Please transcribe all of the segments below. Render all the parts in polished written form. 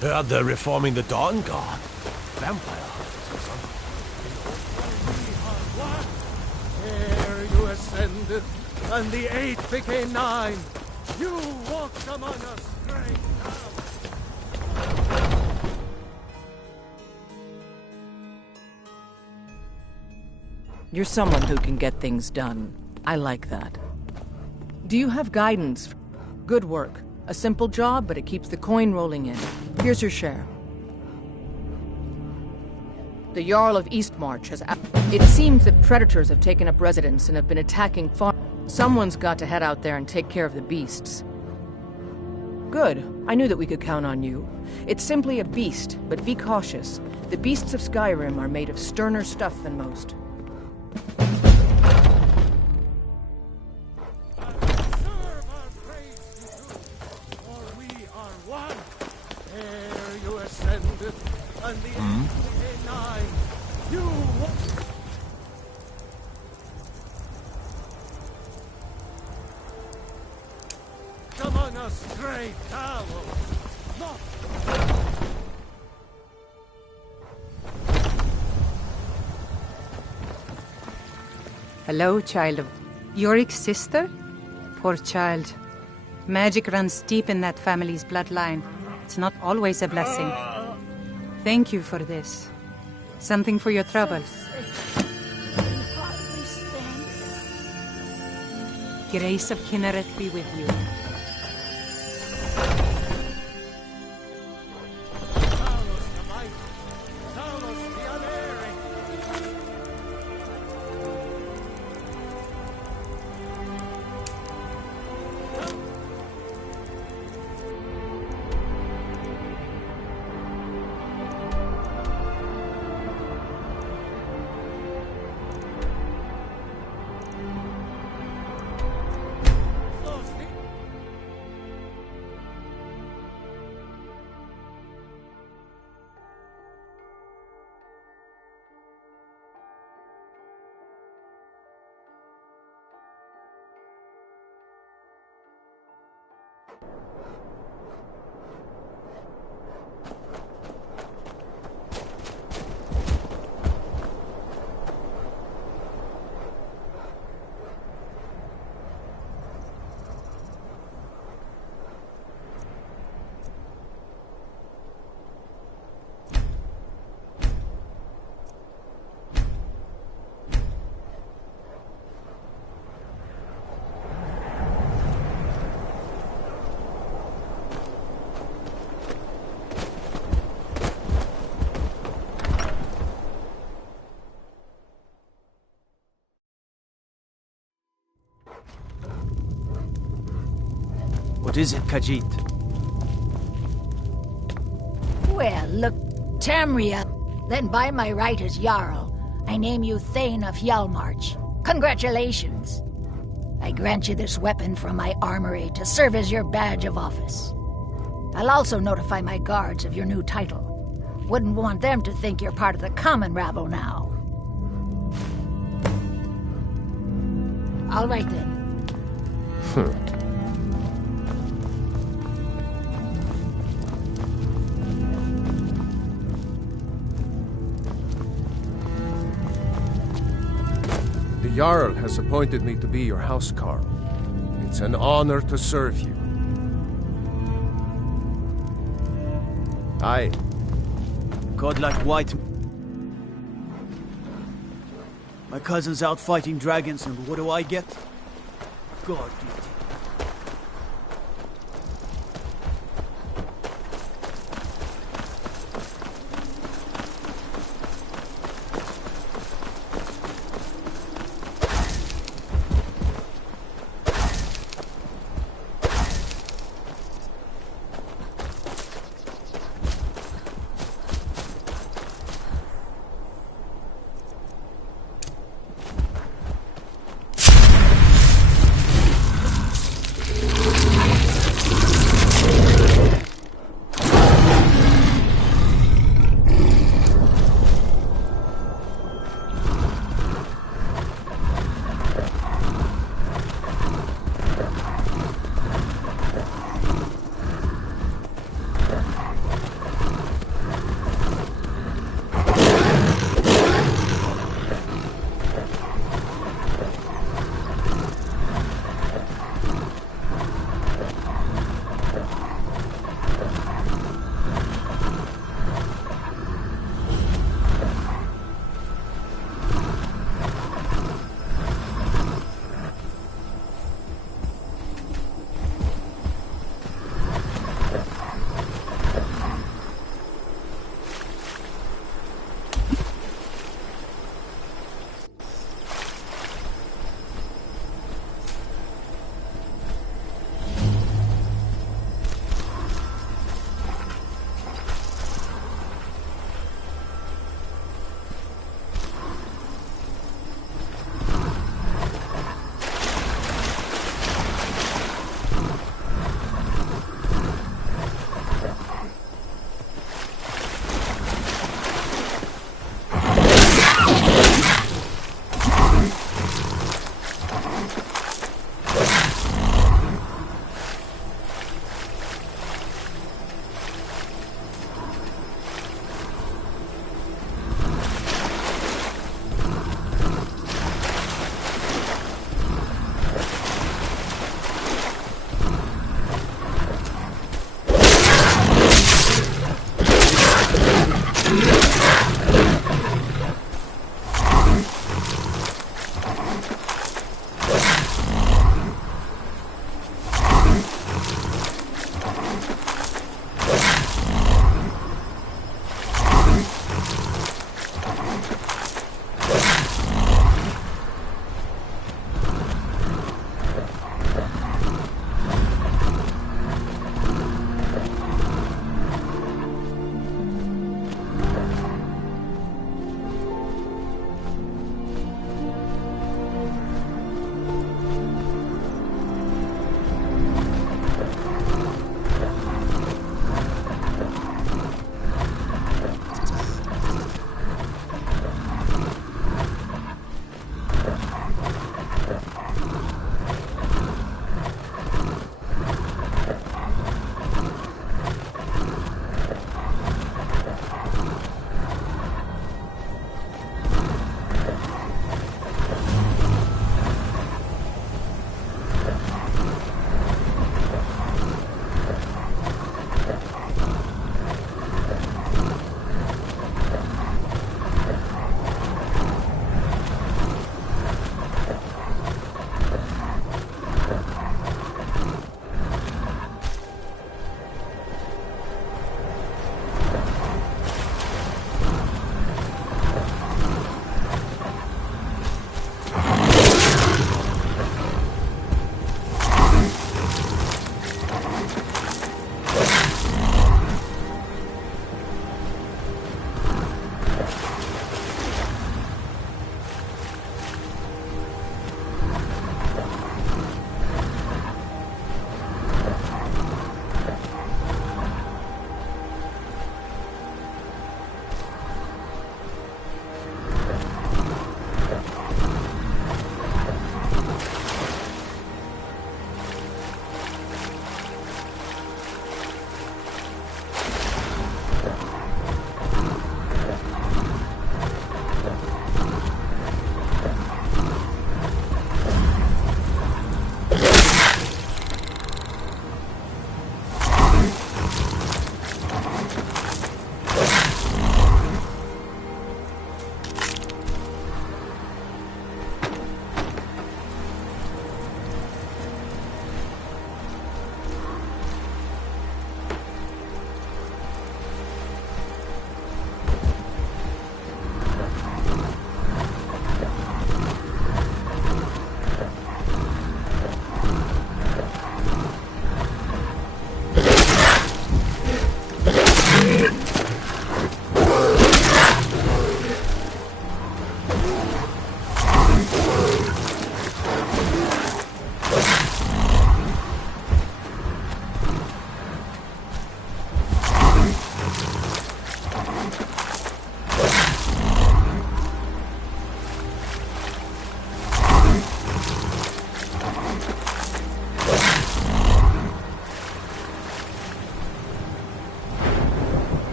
Heard they're reforming the Dawn Guard. Vampire hunters or something. Ere you ascended, and the 8 became 9. You walked among us straight down. You're someone who can get things done. I like that. Do you have guidance? Good work. A simple job, but it keeps the coin rolling in. Here's your share. The Jarl of Eastmarch has... It seems that predators have taken up residence and have been attacking farms. Someone's got to head out there and take care of the beasts. Good. I knew that we could count on you. It's simply a beast, but be cautious. The beasts of Skyrim are made of sterner stuff than most. And the 9. You among us stray cowards. Not. Hello, child of Yorick's sister? Poor child. Magic runs deep in that family's bloodline. It's not always a blessing. Thank you for this. Something for your trouble. Grace of Kinneret be with you. What is it, Khajiit? Well, look, Tamriel. Then by my right as Jarl, I name you Thane of Hjalmarch. Congratulations. I grant you this weapon from my armory to serve as your badge of office. I'll also notify my guards of your new title. Wouldn't want them to think you're part of the common rabble now. All right then. The Jarl has appointed me to be your housecarl. It's an honor to serve you. Aye. Godlike white. My cousin's out fighting dragons, and what do I get? God duty.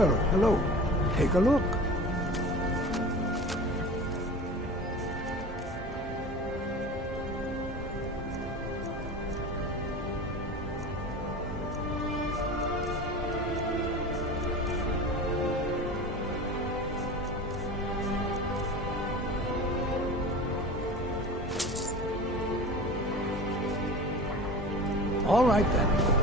Well, hello. Take a look. All right then.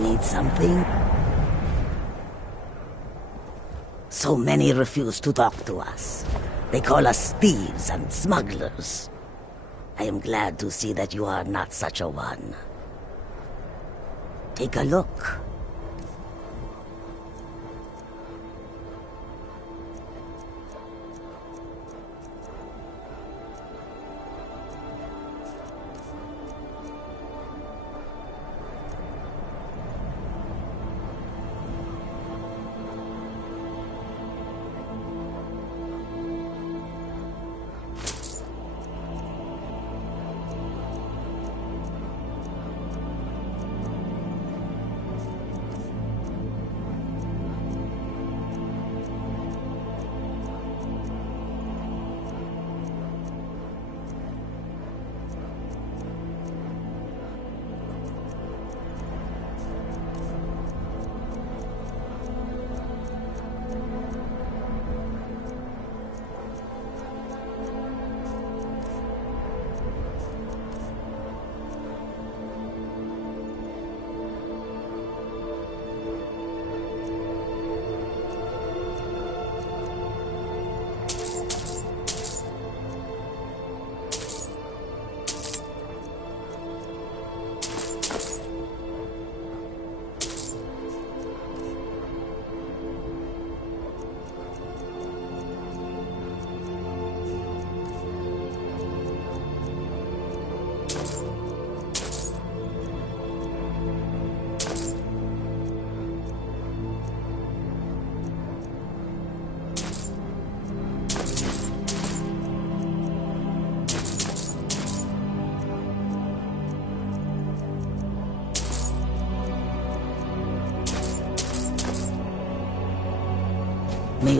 Need something? So many refuse to talk to us. They call us thieves and smugglers. I am glad to see that you are not such a one. Take a look.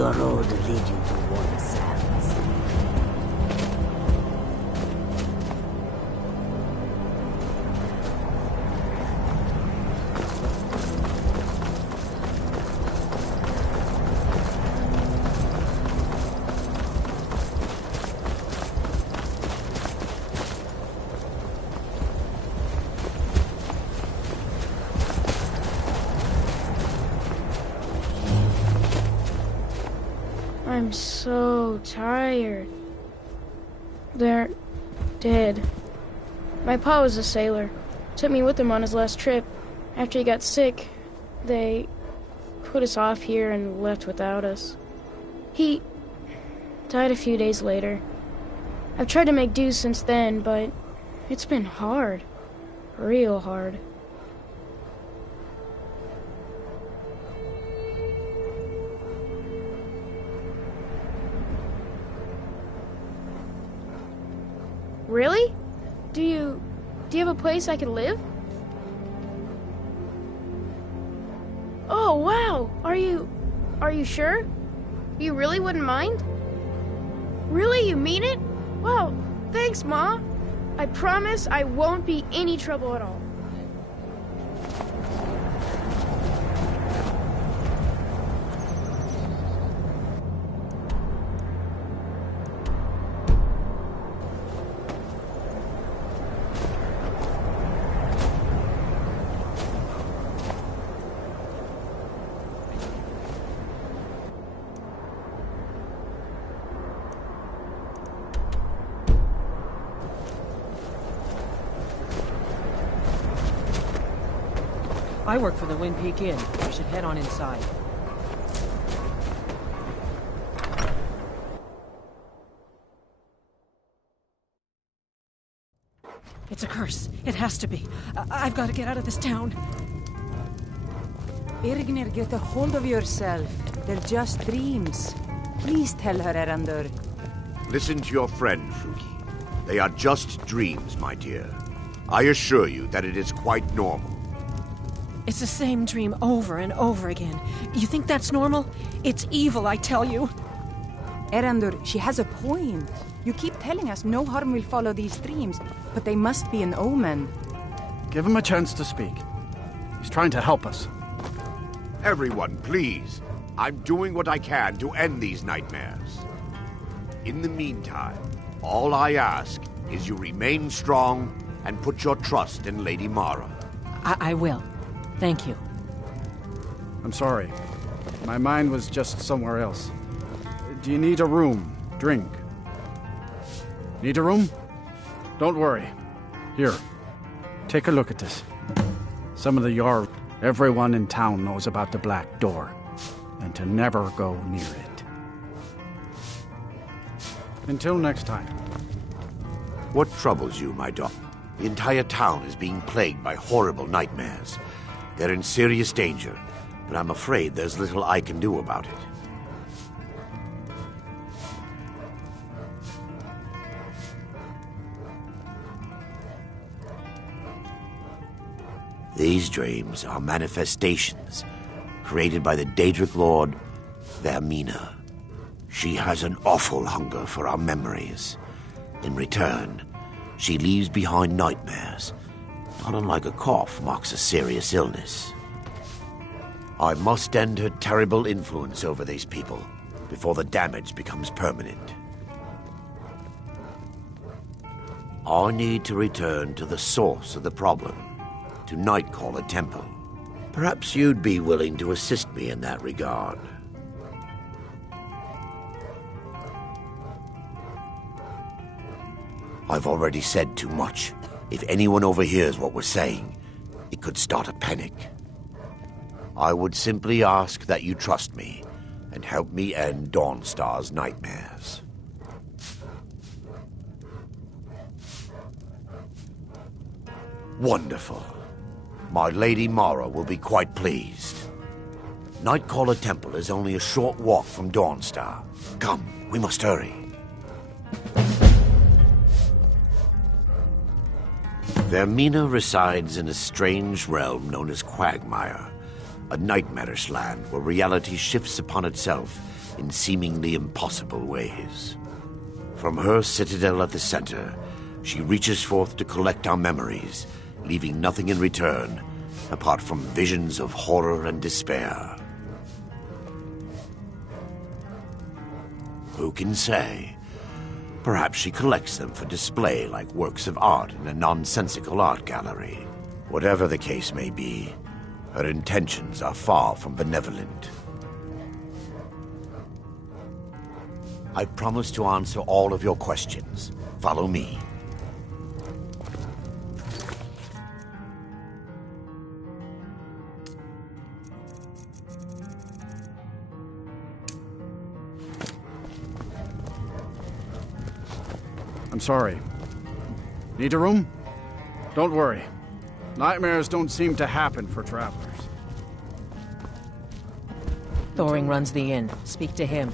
your road lead you to warm sands. I'm so tired. They're dead. My pa was a sailor. Took me with him on his last trip. After he got sick, they put us off here and left without us. He died a few days later. I've tried to make do since then, but it's been hard. Real hard. Really? Do you have a place I could live? Oh, wow! Are you sure? You really wouldn't mind? Really? You mean it? Wow, thanks, Ma. I promise I won't be any trouble at all. I work for the Wind Peak Inn. We should head on inside. It's a curse. It has to be. I've got to get out of this town. Irgnir, get a hold of yourself. They're just dreams. Please tell her, Erandur. Listen to your friend, Fruki. They are just dreams, my dear. I assure you that it is quite normal. It's the same dream over and over again. You think that's normal? It's evil, I tell you. Erandur, she has a point. You keep telling us no harm will follow these dreams, but they must be an omen. Give him a chance to speak. He's trying to help us. Everyone, please. I'm doing what I can to end these nightmares. In the meantime, all I ask is you remain strong and put your trust in Lady Mara. I will. Thank you. I'm sorry. My mind was just somewhere else. Do you need a room? Drink? Need a room? Don't worry. Here. Take a look at this. Some of the Jarl. Everyone in town knows about the Black Door. And to never go near it. Until next time. What troubles you, my daughter? The entire town is being plagued by horrible nightmares. They're in serious danger, but I'm afraid there's little I can do about it. These dreams are manifestations created by the Daedric Lord, Vermina. She has an awful hunger for our memories. In return, she leaves behind nightmares. Not unlike a cough marks a serious illness. I must end her terrible influence over these people before the damage becomes permanent. I need to return to the source of the problem, to Nightcaller Temple. Perhaps you'd be willing to assist me in that regard. I've already said too much. If anyone overhears what we're saying, it could start a panic. I would simply ask that you trust me and help me end Dawnstar's nightmares. Wonderful. My Lady Mara will be quite pleased. Nightcaller Temple is only a short walk from Dawnstar. Come, we must hurry. Vermina resides in a strange realm known as Quagmire, a nightmarish land where reality shifts upon itself in seemingly impossible ways. From her citadel at the center, she reaches forth to collect our memories, leaving nothing in return apart from visions of horror and despair. Who can say? Perhaps she collects them for display like works of art in a nonsensical art gallery. Whatever the case may be, her intentions are far from benevolent. I promise to answer all of your questions. Follow me. I'm sorry. Need a room? Don't worry. Nightmares don't seem to happen for travelers. Thoring runs the inn. Speak to him.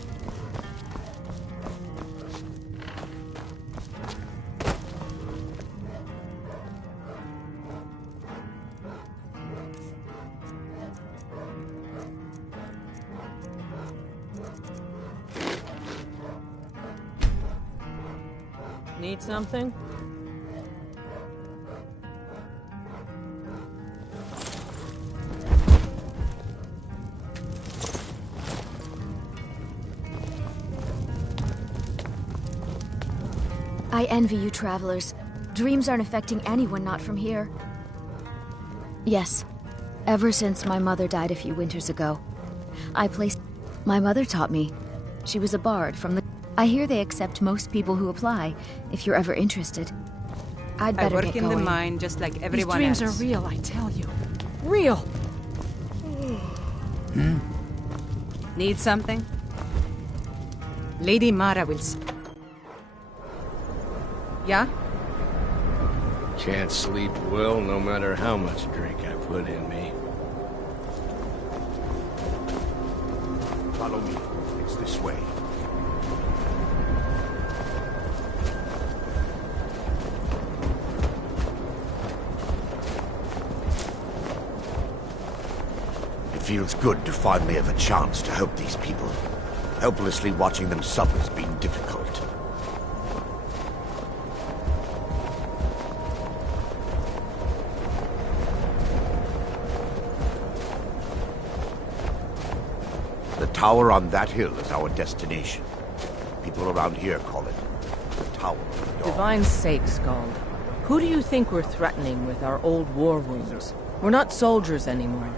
Need something? I envy you travelers. Dreams aren't affecting anyone not from here. Yes. Ever since my mother died a few winters ago. My mother taught me. She was a bard from the... I hear they accept most people who apply, if you're ever interested. I'd better I work get in going. the mine just like everyone These dreams else. are real, I tell you. Real! Need something? Lady Mara will... Yeah? Can't sleep well no matter how much drink I put in me. Follow me. It's this way. It feels good to finally have a chance to help these people. Helplessly watching them suffer has been difficult. The tower on that hill is our destination. People around here call it the Tower of the Dawn. Divine sake, Scald. Who do you think we're threatening with our old war wounds? We're not soldiers anymore.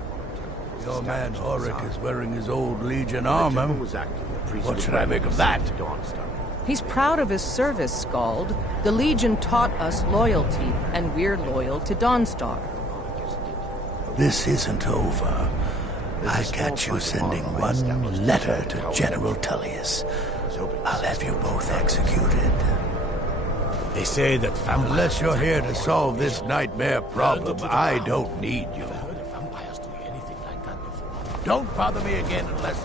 Your man Auric is wearing his old Legion armor. What should I make of that? He's proud of his service, Scald. The Legion taught us loyalty, and we're loyal to Dawnstar. This isn't over. I catch you sending one letter to General Tullius. I'll have you both executed. They say that unless you're here to solve this nightmare problem, I don't need you. Don't bother me again unless...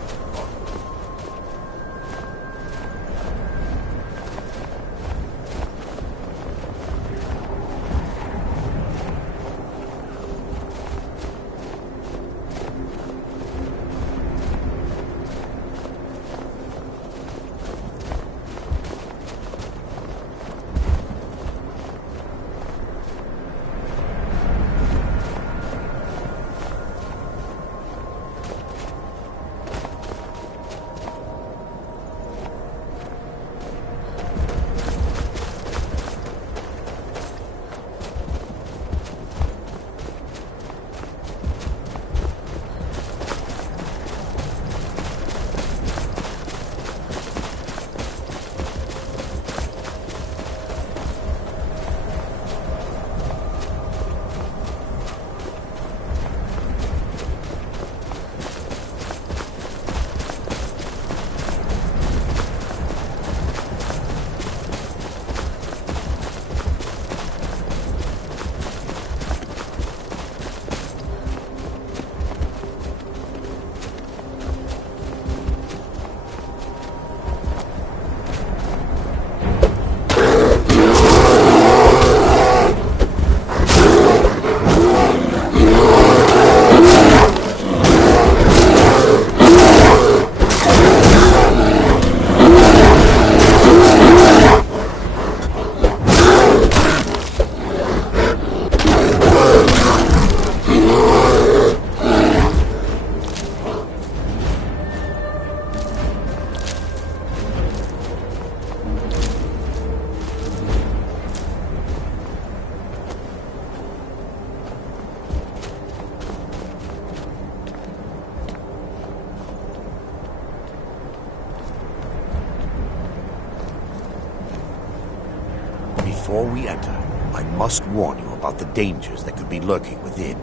Before we enter, I must warn you about the dangers that could be lurking within.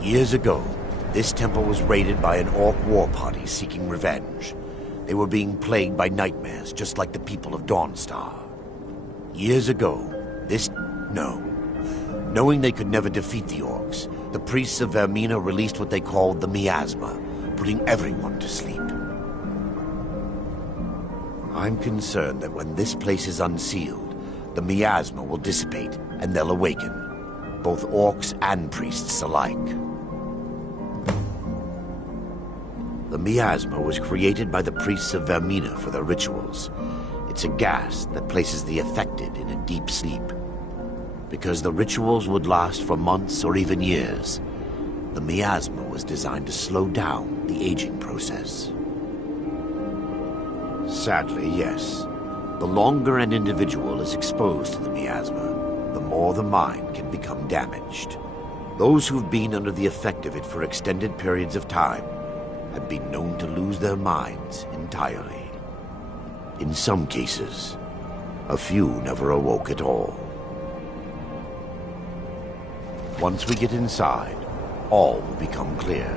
Years ago, this temple was raided by an orc war party seeking revenge. They were being plagued by nightmares, just like the people of Dawnstar. Years ago, knowing they could never defeat the orcs, the priests of Vermina released what they called the miasma, putting everyone to sleep. I'm concerned that when this place is unsealed, the miasma will dissipate and they'll awaken, both orcs and priests alike. The miasma was created by the priests of Vermina for their rituals. It's a gas that places the affected in a deep sleep. Because the rituals would last for months or even years, the miasma was designed to slow down the aging process. Sadly, yes. The longer an individual is exposed to the miasma, the more the mind can become damaged. Those who've been under the effect of it for extended periods of time have been known to lose their minds entirely. In some cases, a few never awoke at all. Once we get inside, all will become clear.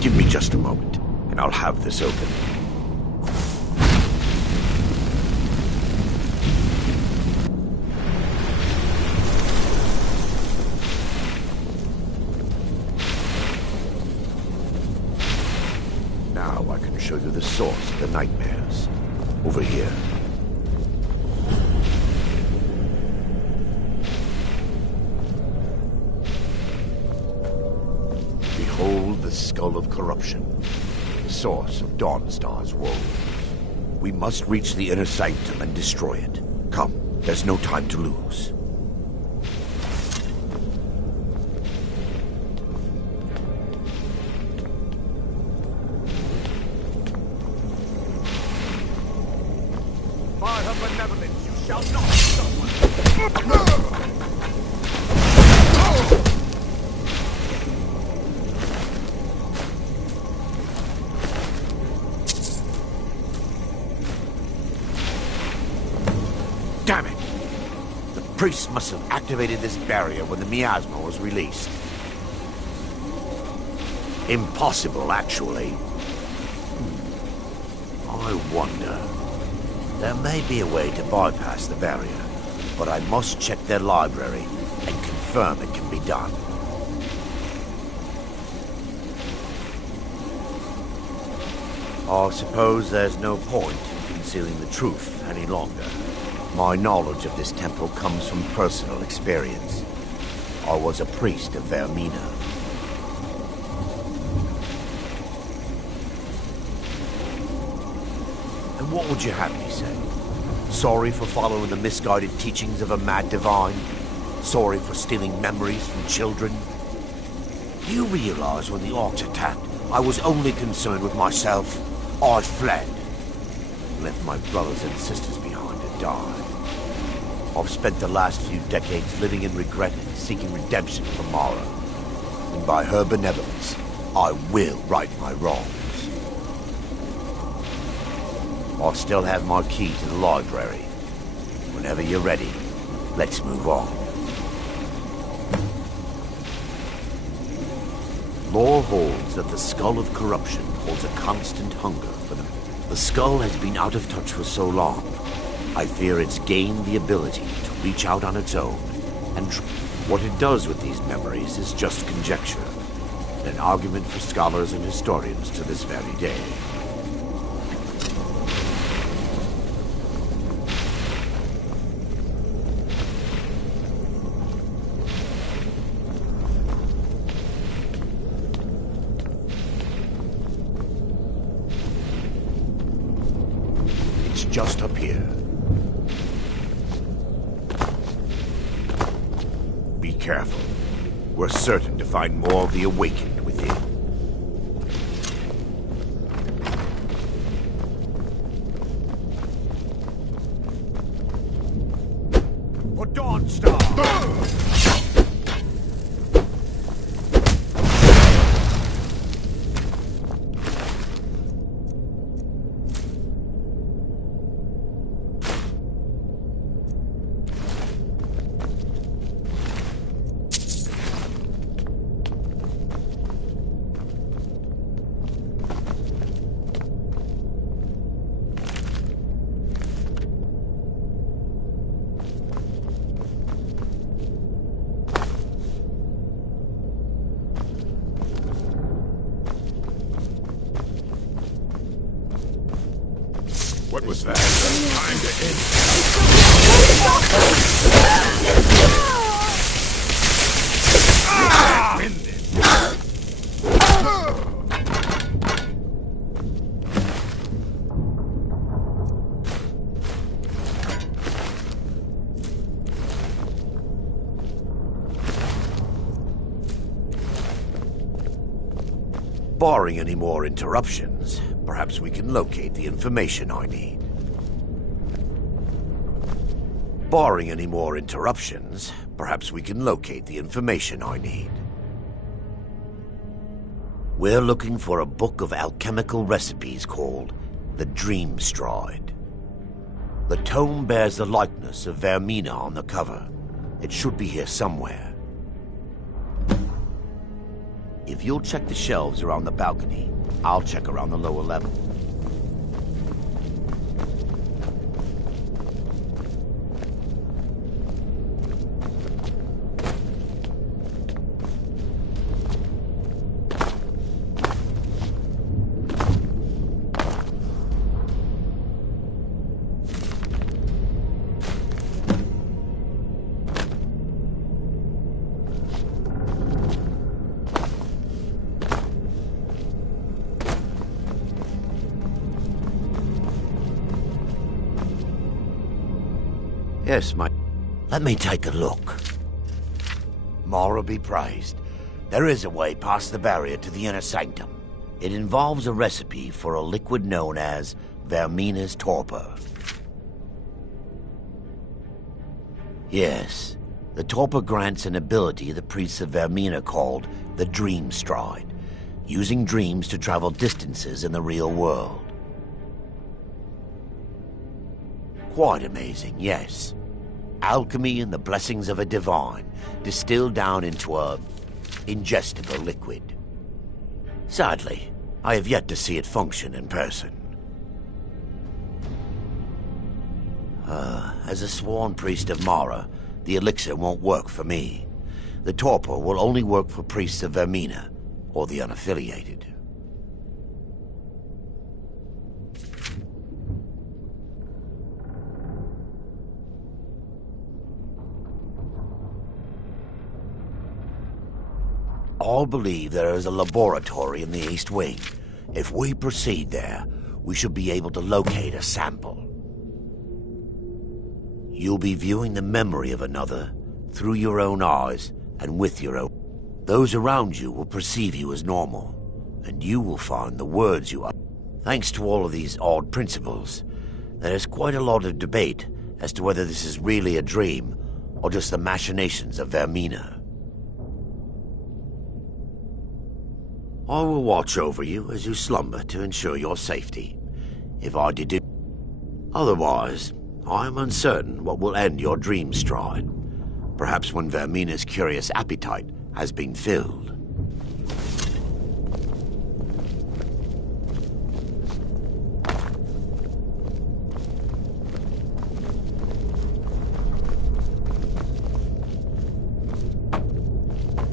Give me just a moment, and I'll have this open. Now I can show you the source of the nightmares. Over here. Behold the Skull of Corruption, the source of Dawnstar's woes. We must reach the inner sanctum and destroy it. Come, there's no time to lose. By her benevolence, you shall not suffer! Damn it! The priests must have activated this barrier when the miasma was released. Impossible, actually. I wonder. There may be a way to bypass the barrier, but I must check their library and confirm it can be done. I suppose there's no point in concealing the truth any longer. My knowledge of this temple comes from personal experience. I was a priest of Vermina. And what would you have me say? Sorry for following the misguided teachings of a mad divine? Sorry for stealing memories from children? Do you realize when the orcs attacked, I was only concerned with myself? I fled. Left my brothers and sisters behind to die. I've spent the last few decades living in regret and seeking redemption from Mara. And by her benevolence, I will right my wrongs. I still have my key to the library. Whenever you're ready, let's move on. Lore holds that the Skull of Corruption holds a constant hunger for them. The skull has been out of touch for so long, I fear it's gained the ability to reach out on its own and What it does with these memories is just conjecture, an argument for scholars and historians to this very day. It's just up here. Be careful. We're certain to find more of the awakened within. For Dawnstar! What was that? Time to end. Barring any more interruptions, perhaps we can locate the information I need. Barring any more interruptions, perhaps we can locate the information I need. We're looking for a book of alchemical recipes called the Dream Stride. The tome bears the likeness of Vermina on the cover. It should be here somewhere. If you'll check the shelves around the balcony, I'll check around the lower level. Yes, let me take a look. Mara be praised. There is a way past the barrier to the inner sanctum. It involves a recipe for a liquid known as Vermina's torpor. Yes, the torpor grants an ability the priests of Vermina called the Dream Stride, using dreams to travel distances in the real world. Quite amazing, yes. Alchemy and the blessings of a divine, distilled down into a ingestible liquid. Sadly, I have yet to see it function in person. As a sworn priest of Mara, the elixir won't work for me. The torpor will only work for priests of Vermina, or the unaffiliated. All believe there is a laboratory in the East Wing. If we proceed there, we should be able to locate a sample. You'll be viewing the memory of another through your own eyes and with your own. Those around you will perceive you as normal, and you will find the words you utter. Thanks to all of these odd principles, there is quite a lot of debate as to whether this is really a dream or just the machinations of Vermina. I will watch over you as you slumber to ensure your safety, if I did. Otherwise, I am uncertain what will end your dream stride. Perhaps when Vermina's curious appetite has been filled.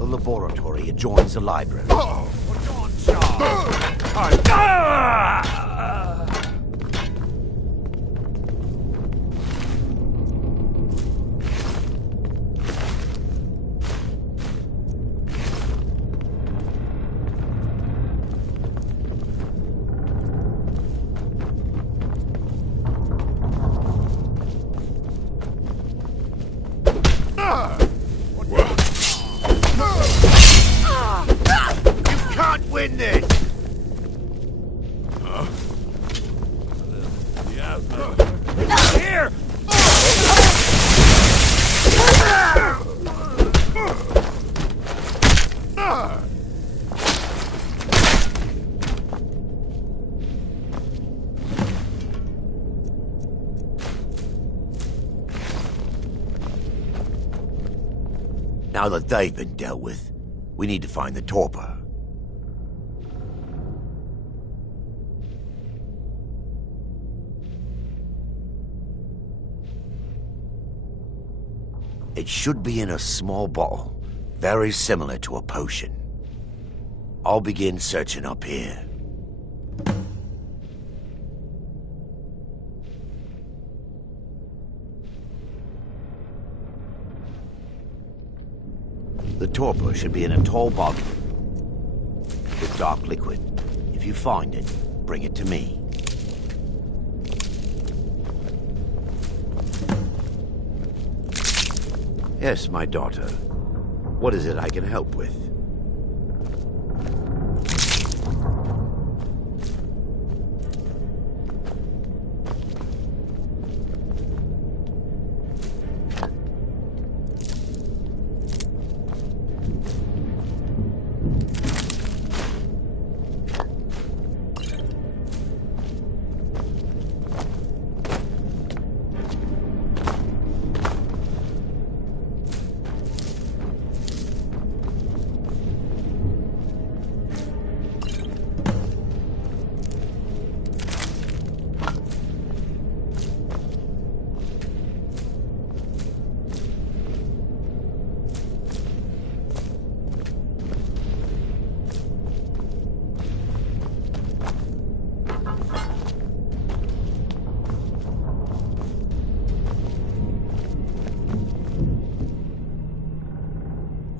laboratory adjoins the library. You can't win this! Here! Now that they've been dealt with, we need to find the torpor. It should be in a small bottle, very similar to a potion. I'll begin searching up here. The torpor should be in a tall bottle with dark liquid. If you find it, bring it to me. Yes, my daughter. What is it I can help with?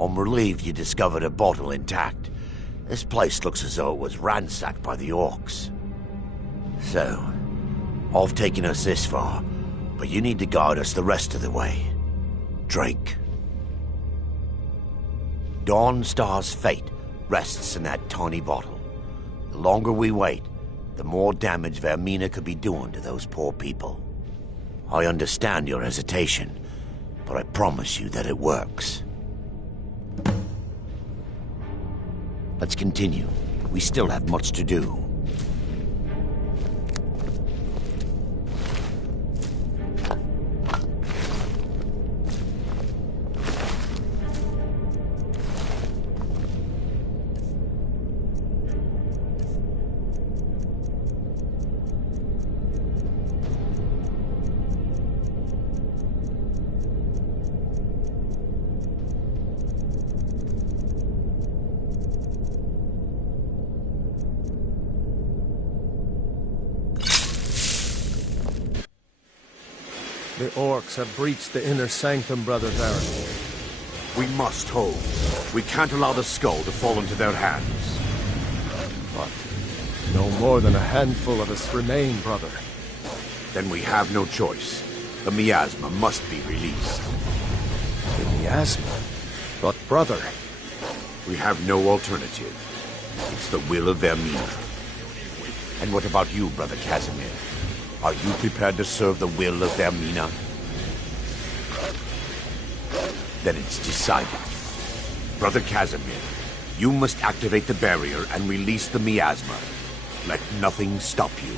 I'm relieved you discovered a bottle intact. This place looks as though it was ransacked by the orcs. So, I've taken us this far, but you need to guide us the rest of the way. Drink. Dawnstar's fate rests in that tiny bottle. The longer we wait, the more damage Vermina could be doing to those poor people. I understand your hesitation, but I promise you that it works. Let's continue. We still have much to do. The orcs have breached the inner sanctum, Brother Varyn. We must hold. We can't allow the skull to fall into their hands. But no more than a handful of us remain, brother. Then we have no choice. The miasma must be released. The miasma? But brother... We have no alternative. It's the will of Vermina. And what about you, Brother Casimir? Are you prepared to serve the will of Vermina? Then it's decided. Brother Casimir, you must activate the barrier and release the miasma. Let nothing stop you.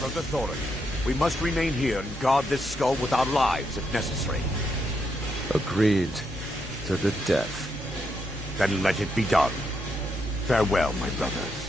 Brother Thorin, we must remain here and guard this skull with our lives if necessary. Agreed. To the death. Then let it be done. Farewell, my brothers.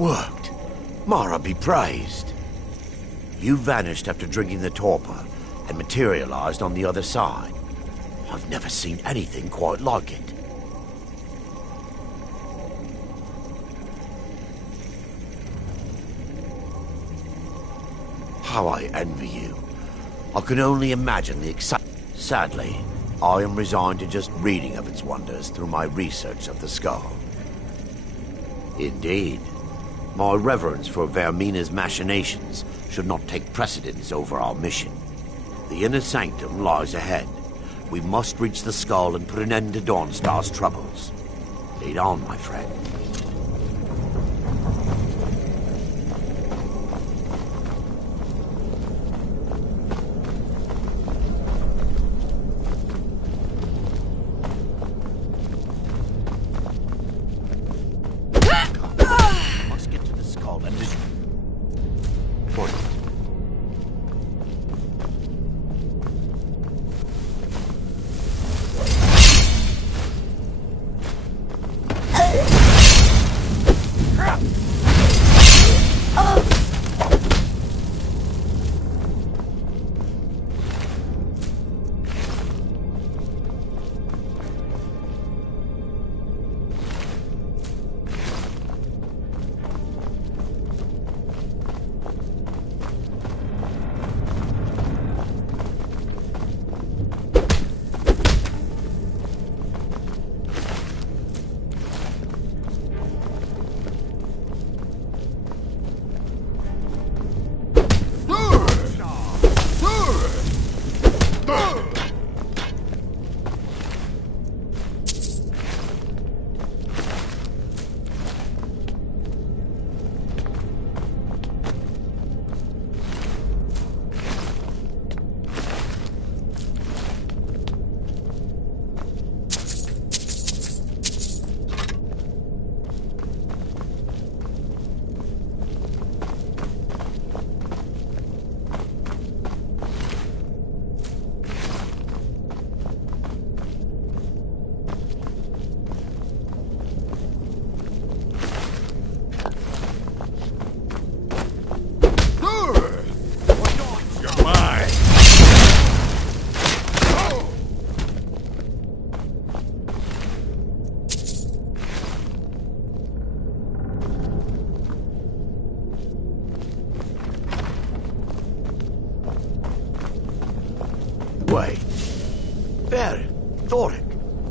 worked. Mara be praised. You vanished after drinking the torpor and materialized on the other side. I've never seen anything quite like it. How I envy you. I can only imagine the excitement. Sadly, I am resigned to just reading of its wonders through my research of the skull. Indeed. My reverence for Vermina's machinations should not take precedence over our mission. The inner sanctum lies ahead. We must reach the skull and put an end to Dawnstar's troubles. Lead on, my friend.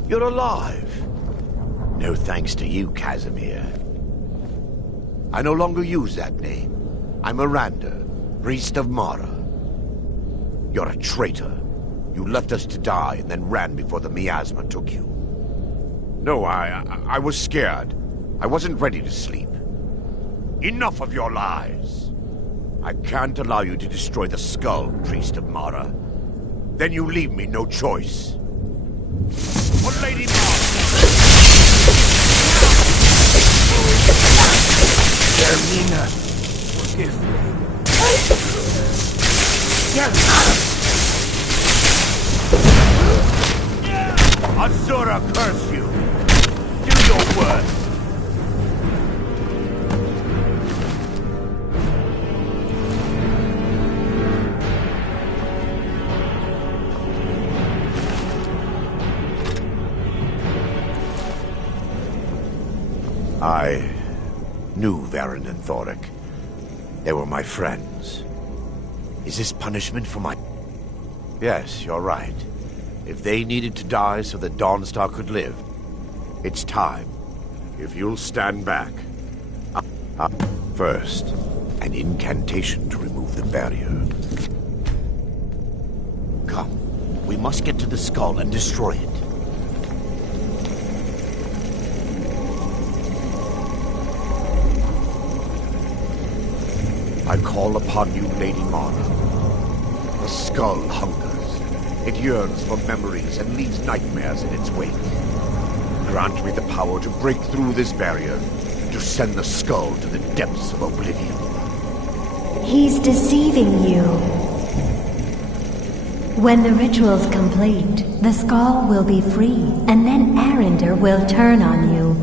You're alive. No thanks to you, Casimir. I no longer use that name. I'm Miranda, priest of Mara. You're a traitor. You left us to die and then ran before the miasma took you. No, I was scared. I wasn't ready to sleep. Enough of your lies. I can't allow you to destroy the skull, priest of Mara. Then you leave me no choice. For Lady Mara! Vermina, forgive me. Asura curse you! Do your worst! I knew Varen and Thoric. They were my friends. Is this punishment for my... Yes, you're right. If they needed to die so that Dawnstar could live, it's time. If you'll stand back. First, an incantation to remove the barrier. Come, we must get to the skull and destroy it. I call upon you, Lady Mara. The skull hungers. It yearns for memories and leaves nightmares in its wake. Grant me the power to break through this barrier, to send the skull to the depths of oblivion. He's deceiving you. When the ritual's complete, the skull will be free, and then Arender will turn on you.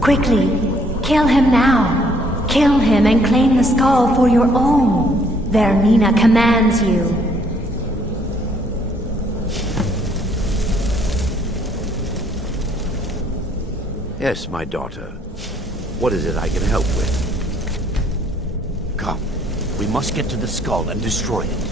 Quickly, Kill him now. Kill him and claim the skull for your own. Vermina commands you. Yes, my daughter. What is it I can help with? Come. We must get to the skull and destroy it.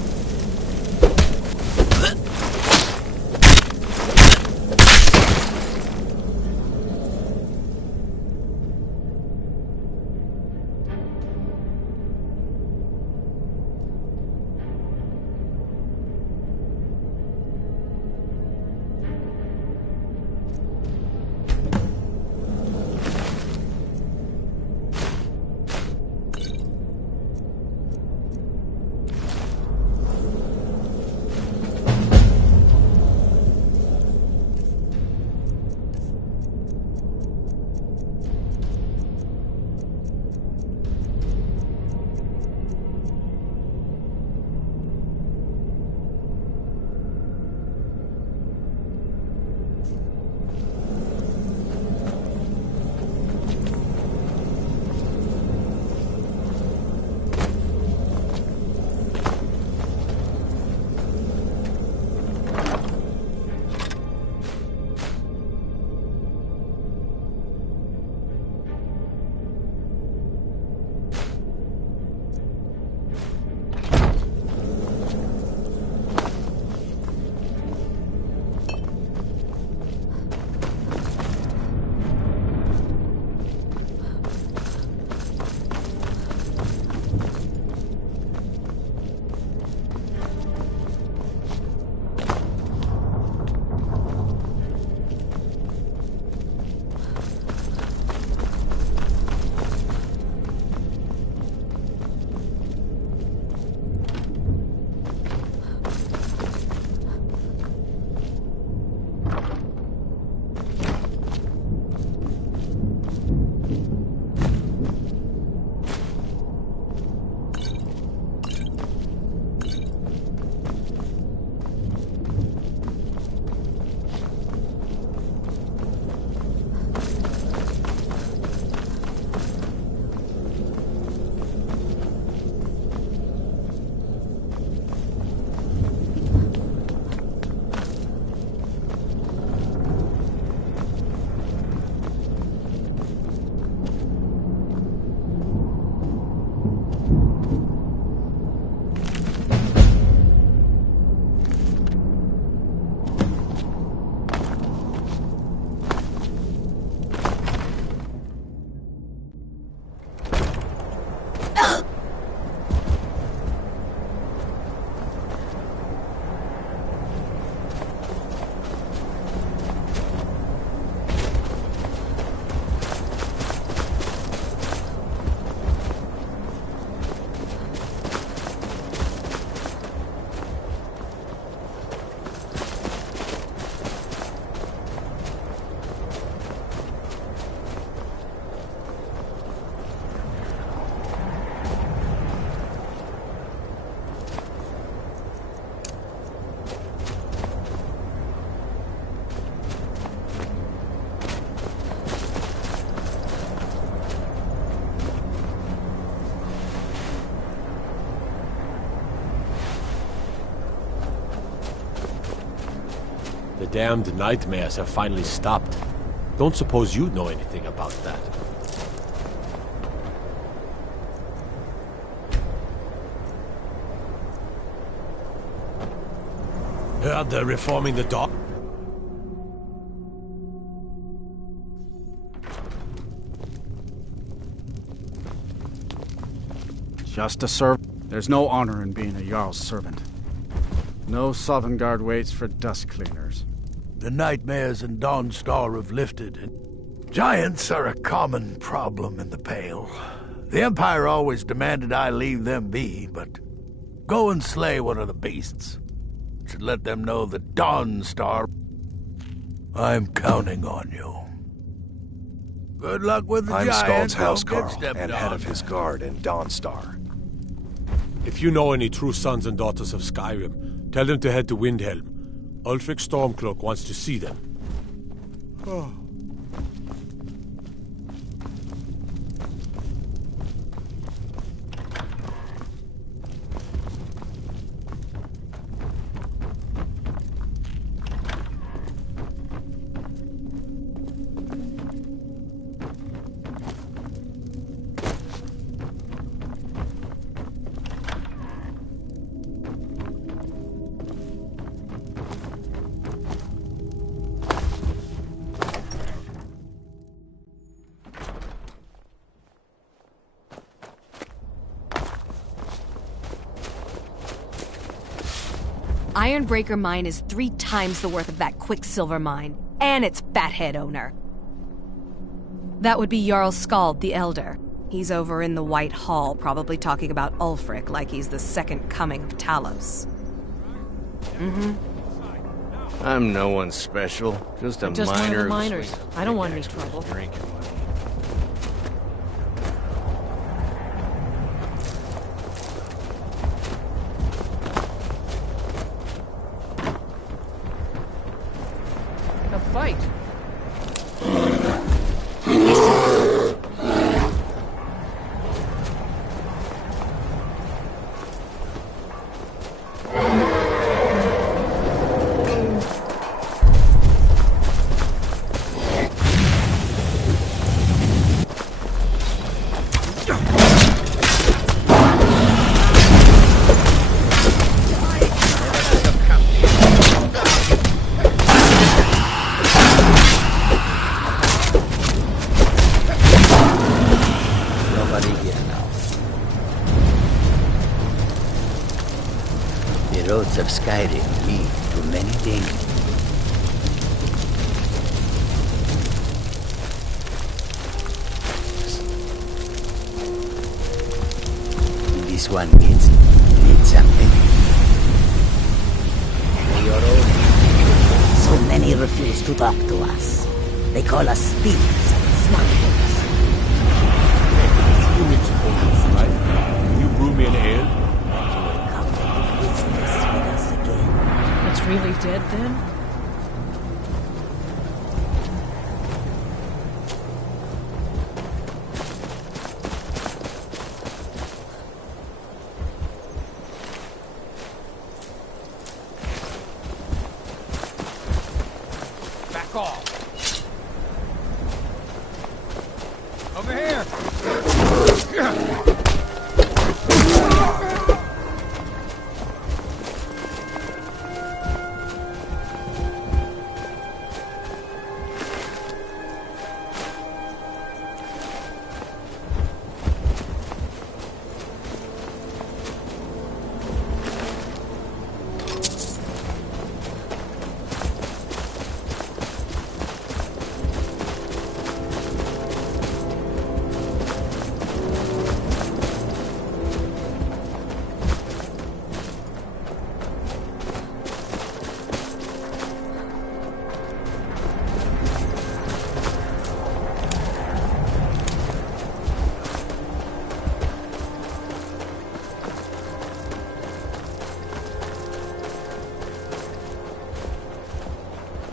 The damned nightmares have finally stopped. Don't suppose you know anything about that. Heard they're reforming the dock? Just a servant. There's no honor in being a Jarl's servant. No Sovngarde waits for dust cleaners. The nightmares in Dawnstar have lifted, and giants are a common problem in the Pale. The Empire always demanded I leave them be, but go and slay one of the beasts. Should let them know that Dawnstar... I'm counting on you. Good luck with the I'm giant. Skald's housecarl, and head of his guard in Dawnstar. If you know any true sons and daughters of Skyrim, tell them to head to Windhelm. Ulfric Stormcloak wants to see them. Ironbreaker Mine is 3 times the worth of that Quicksilver Mine, and its fathead owner. That would be Jarl Skald the Elder. He's over in the White Hall, probably talking about Ulfric like he's the second coming of Talos. I'm no one special, just a Just one of miner. the miners. I don't want any trouble. Drink. A fight. The roads of Skyrim lead to many dangers. This one needs something. So many refuse to talk to us. They call us thieves and smugglers. You mix potions, right? Can you brew me an ale? It's really dead then? Back off. Over here.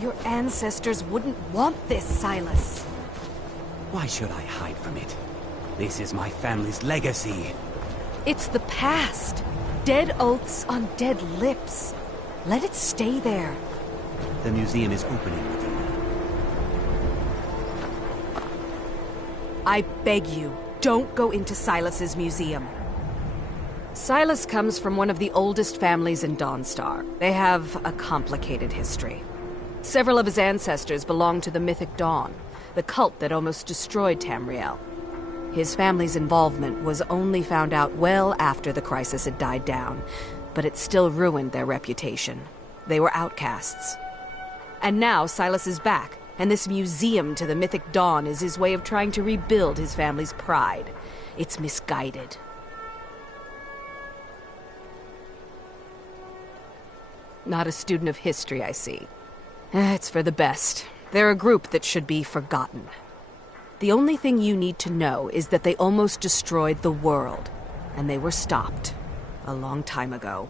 Your ancestors wouldn't want this, Silas. Why should I hide from it? This is my family's legacy. It's the past. Dead oaths on dead lips. Let it stay there. The museum is opening, Medina. I beg you, don't go into Silas's museum. Silas comes from one of the oldest families in Dawnstar. They have a complicated history. Several of his ancestors belonged to the Mythic Dawn, the cult that almost destroyed Tamriel. His family's involvement was only found out well after the crisis had died down, but it still ruined their reputation. They were outcasts. And now Silas is back, and this museum to the Mythic Dawn is his way of trying to rebuild his family's pride. It's misguided. Not a student of history, I see. It's for the best. They're a group that should be forgotten. The only thing you need to know is that they almost destroyed the world, and they were stopped a long time ago.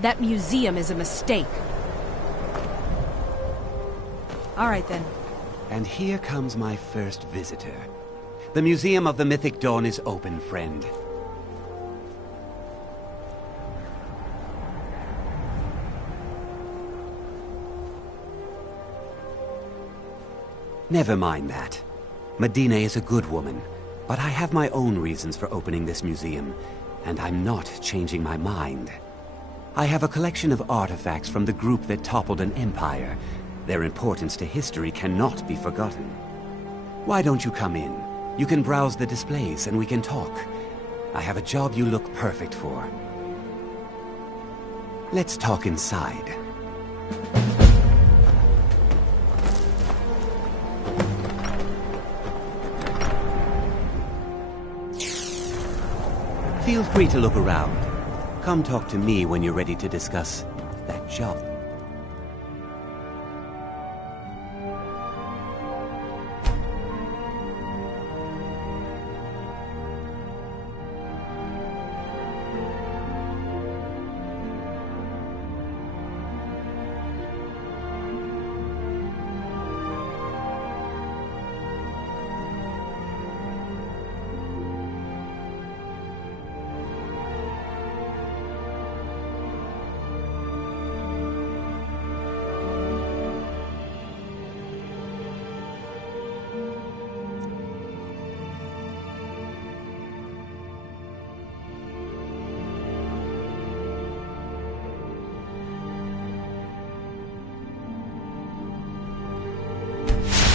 That museum is a mistake. All right, then. And here comes my first visitor. The Museum of the Mythic Dawn is open, friend. Never mind that. Medina is a good woman, but I have my own reasons for opening this museum, and I'm not changing my mind. I have a collection of artifacts from the group that toppled an empire. Their importance to history cannot be forgotten. Why don't you come in? You can browse the displays and we can talk. I have a job you look perfect for. Let's talk inside. Feel free to look around. Come talk to me when you're ready to discuss that job.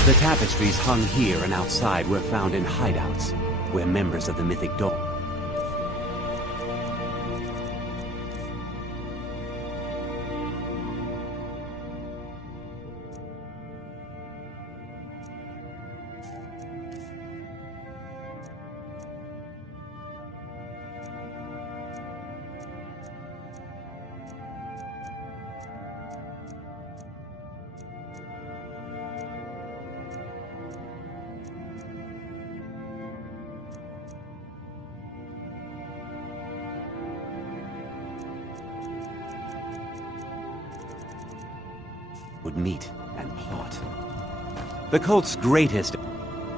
The tapestries hung here and outside were found in hideouts, where members of the Mythic Dawn. Would meet and plot. The cult's greatest...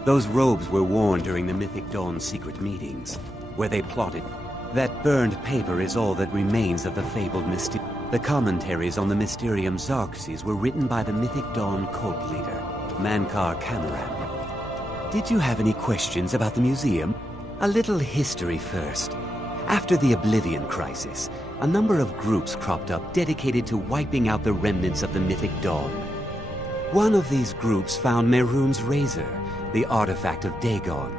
Those robes were worn during the Mythic Dawn's secret meetings, where they plotted. That burned paper is all that remains of the fabled Mysterium. The commentaries on the Mysterium Xarxes were written by the Mythic Dawn cult leader, Mankar Cameron. Did you have any questions about the museum? A little history first. After the Oblivion Crisis, a number of groups cropped up dedicated to wiping out the remnants of the Mythic Dawn. One of these groups found Mehrunes' razor, the artifact of Dagon.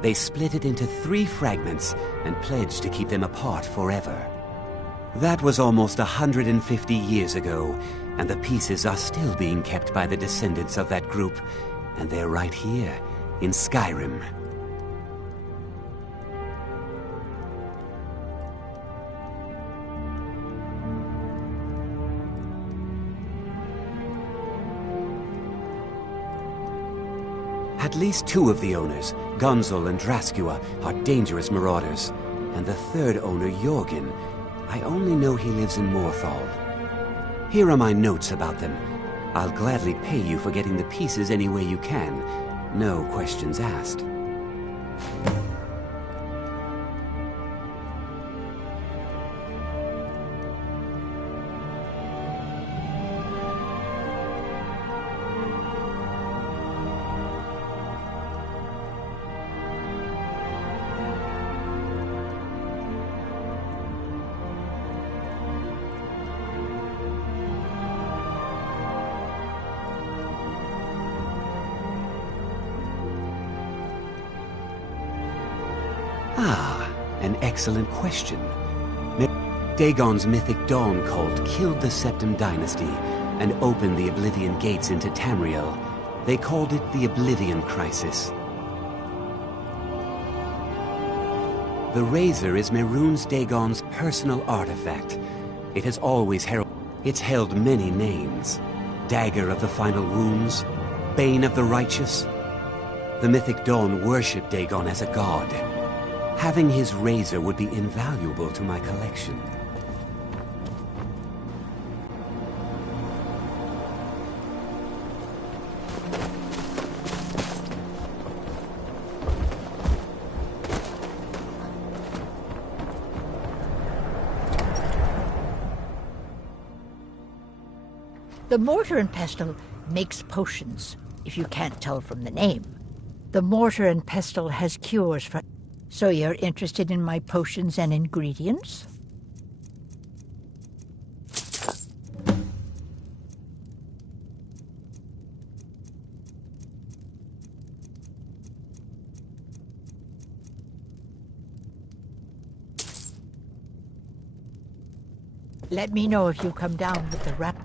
They split it into 3 fragments and pledged to keep them apart forever. That was almost 150 years ago, and the pieces are still being kept by the descendants of that group, and they're right here, in Skyrim. At least 2 of the owners, Gunzel and Draskua, are dangerous marauders. And the 3rd owner, Jorgen, I only know he lives in Morthal. Here are my notes about them. I'll gladly pay you for getting the pieces any way you can. No questions asked. An excellent question. Dagon's Mythic Dawn cult killed the Septim Dynasty and opened the Oblivion Gates into Tamriel. They called it the Oblivion Crisis. The razor is Mehrunes Dagon's personal artifact. It has always It's held many names. Dagger of the Final Wounds, Bane of the Righteous. The Mythic Dawn worshipped Dagon as a god. Having his razor would be invaluable to my collection. The Mortar and Pestle makes potions, if you can't tell from the name. The Mortar and Pestle has cures for... So you're interested in my potions and ingredients? Let me know if you come down with the rat.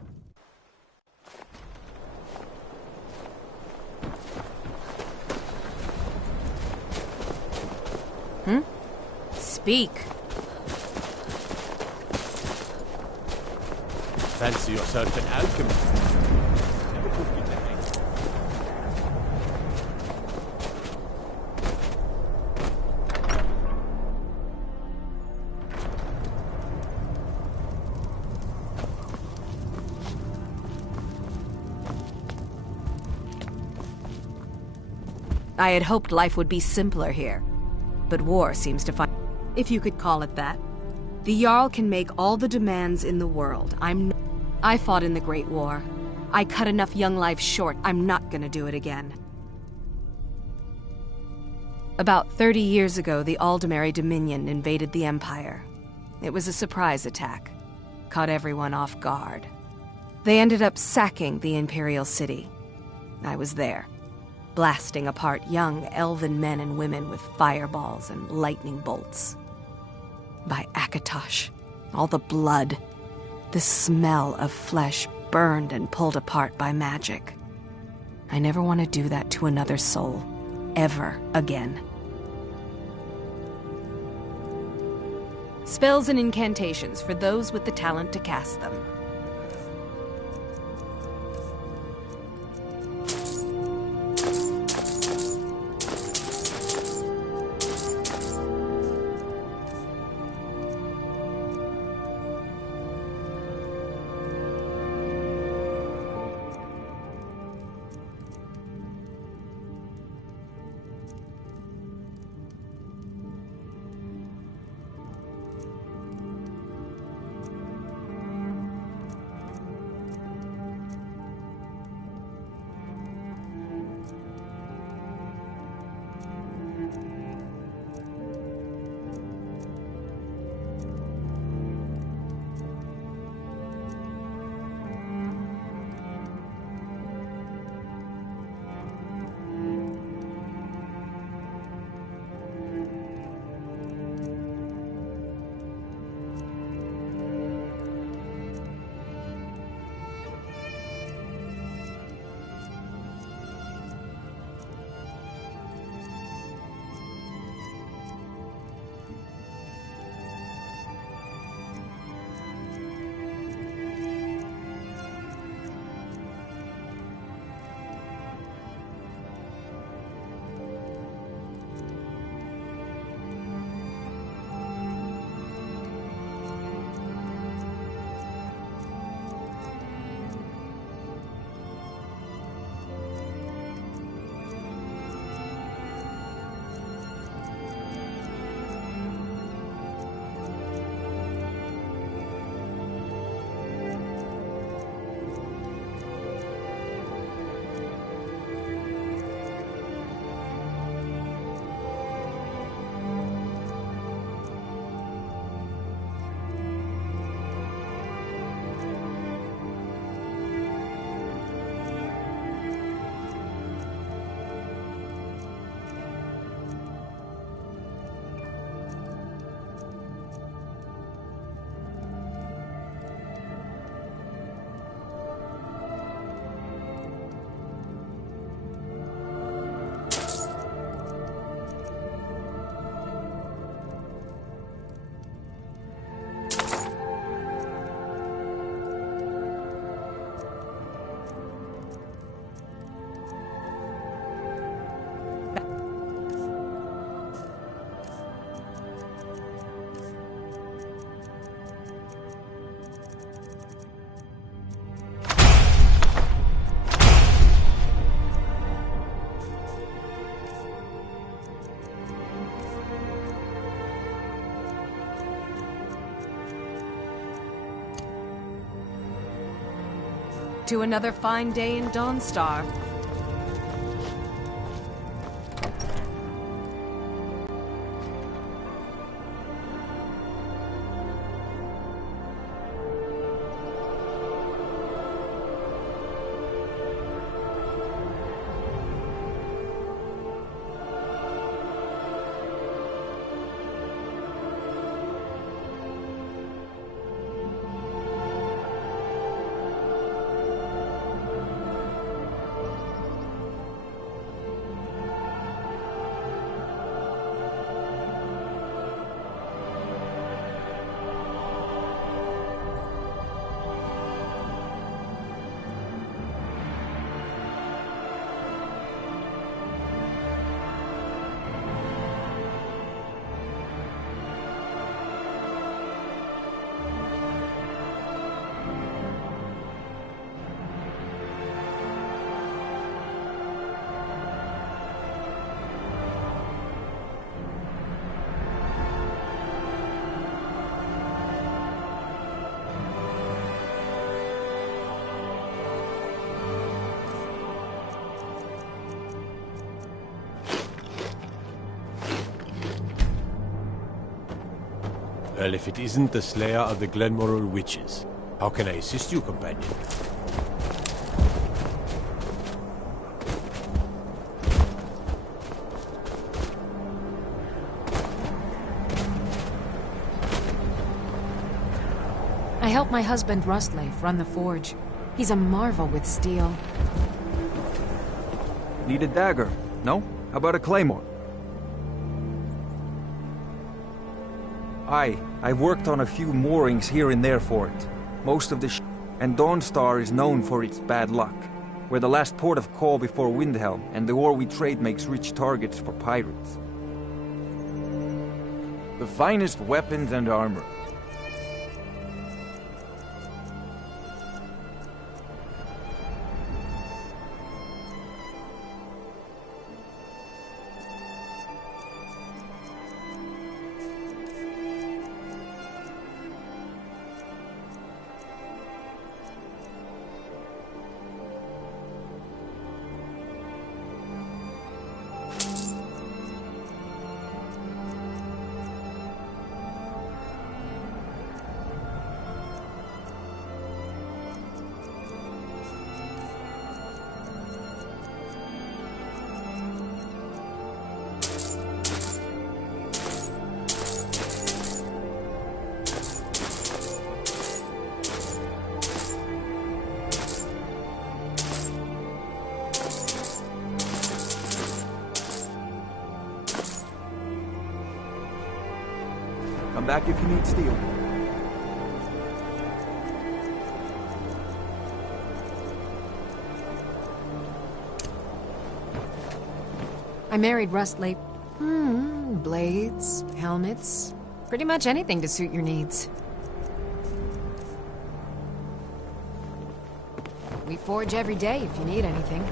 Speak. Fancy yourself an alchemist. Never put me to hang. I had hoped life would be simpler here, but war seems to find... If you could call it that. The Jarl can make all the demands in the world. I fought in the Great War. I cut enough young lives short. I'm not gonna do it again. About 30 years ago, the Aldemary Dominion invaded the Empire. It was a surprise attack. Caught everyone off guard. They ended up sacking the Imperial City. I was there, blasting apart young elven men and women with fireballs and lightning bolts. By Akatosh, all the blood, the smell of flesh burned and pulled apart by magic. I never want to do that to another soul, ever again. Spells and incantations for those with the talent to cast them. To another fine day in Dawnstar. Well, if it isn't the slayer of the Glenmoral witches, how can I assist you, companion? I help my husband Rustleaf run the forge. He's a marvel with steel. Need a dagger? No? How about a claymore? I've worked on a few moorings here and there for it. Most of the and Dawnstar is known for its bad luck. We're the last port of call before Windhelm, and the ore we trade makes rich targets for pirates. The finest weapons and armor. Come back if you need steel. I married Rustleaf. Blades, helmets, pretty much anything to suit your needs. We forge every day if you need anything.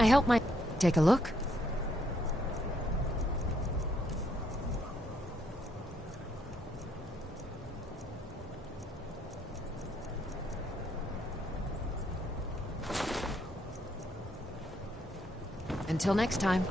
I help my... Take a look. Until next time.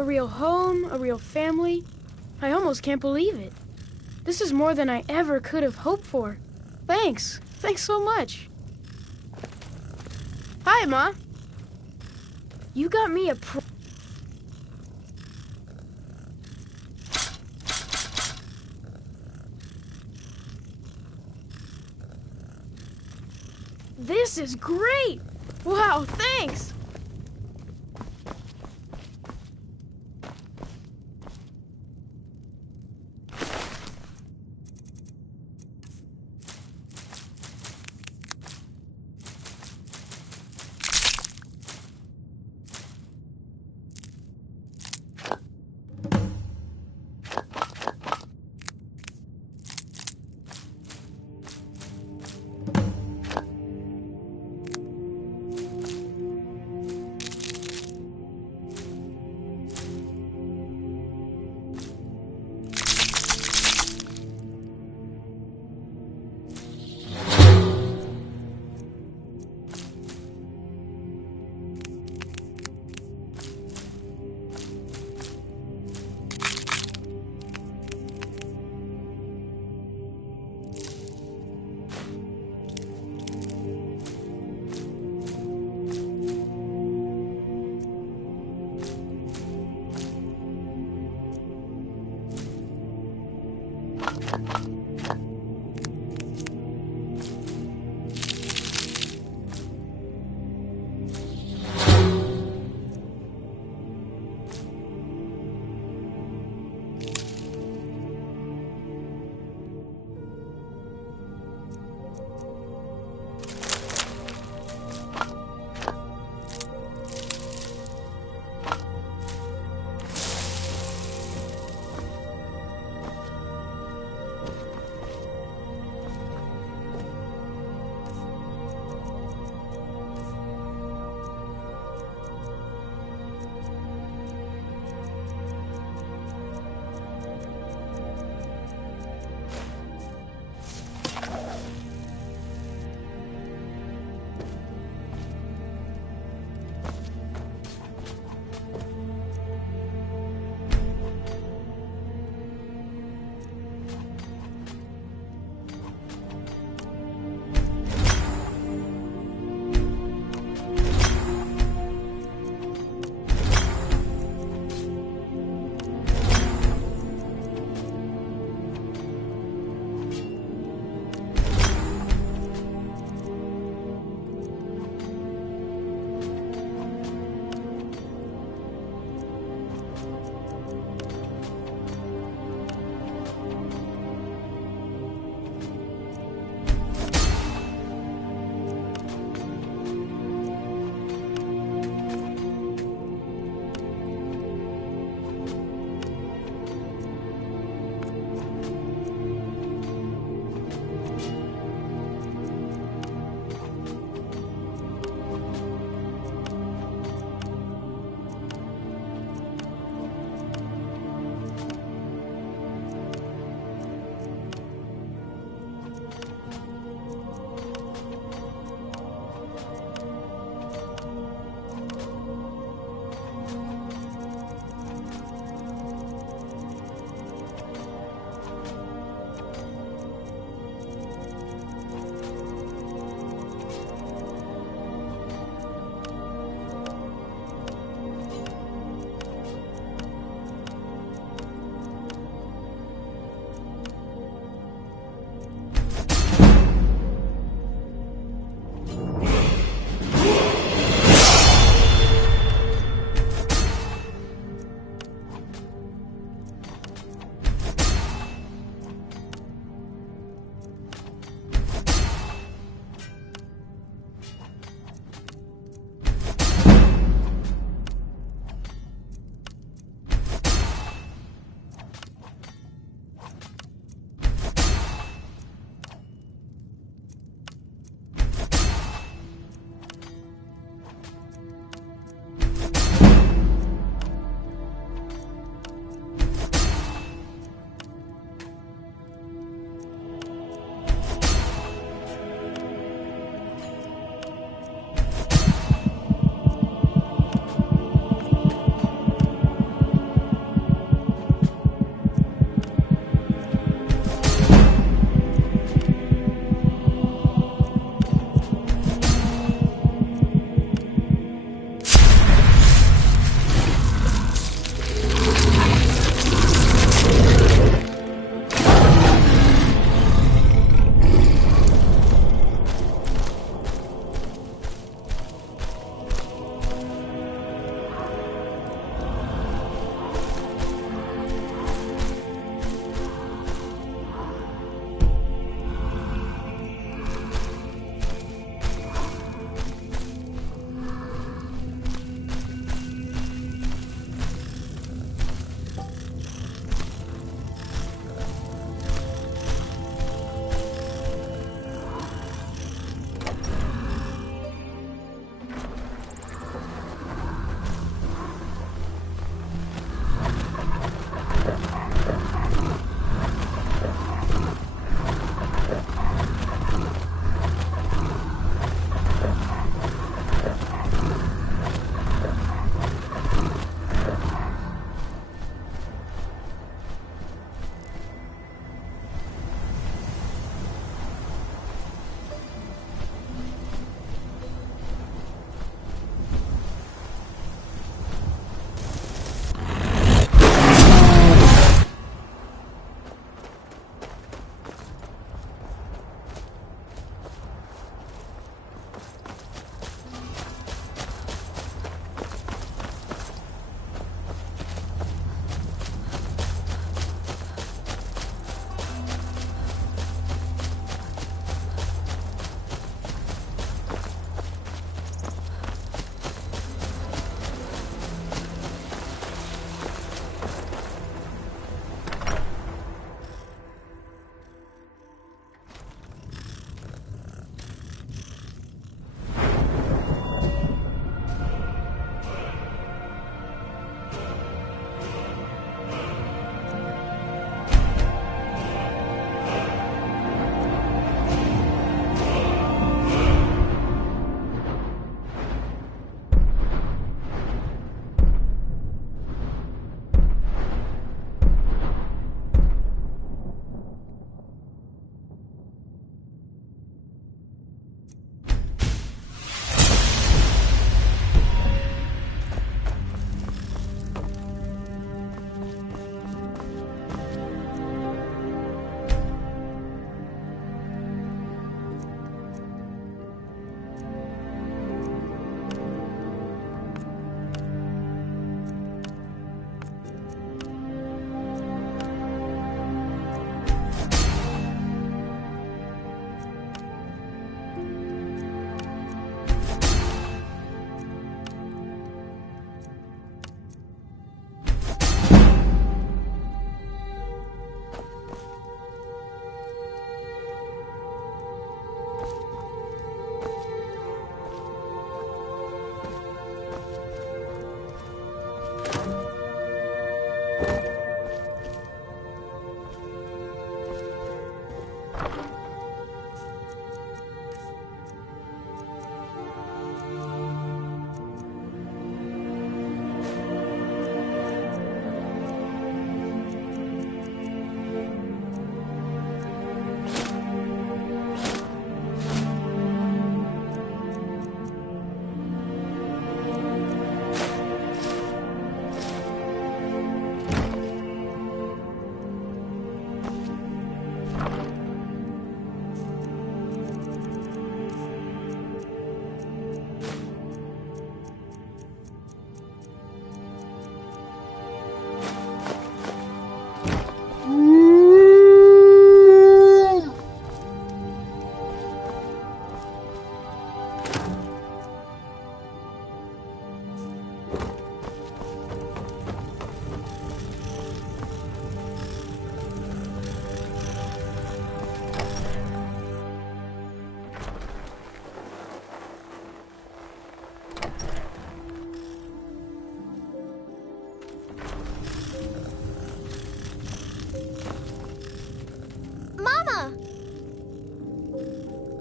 A real home, a real family. I almost can't believe it. This is more than I ever could have hoped for. Thanks. Thanks so much. Hi, Ma. You got me a This is great! Wow, thanks!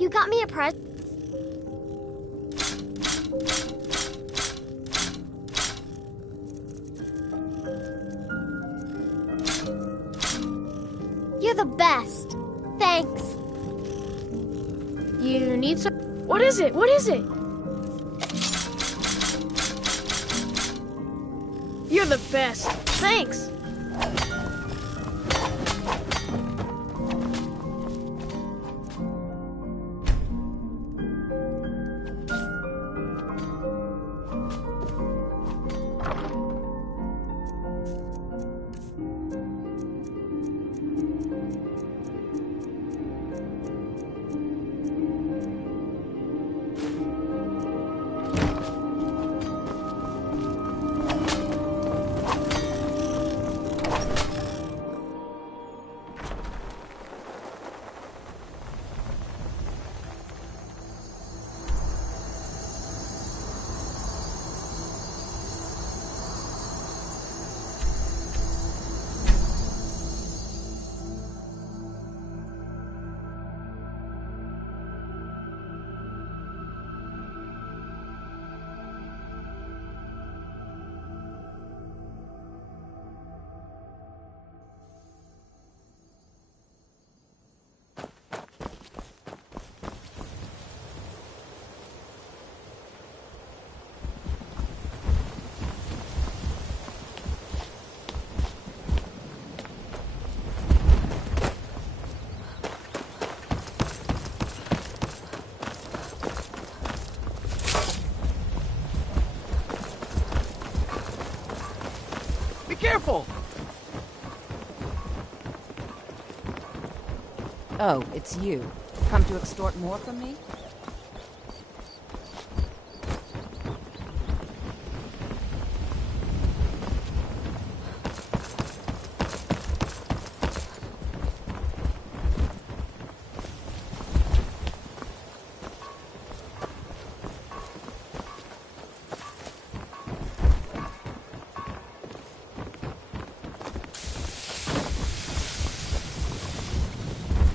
You got me a present? You're the best. Thanks. You need some... What is it? What is it? You're the best. Thanks. Careful! Oh, it's you. Come to extort more from me?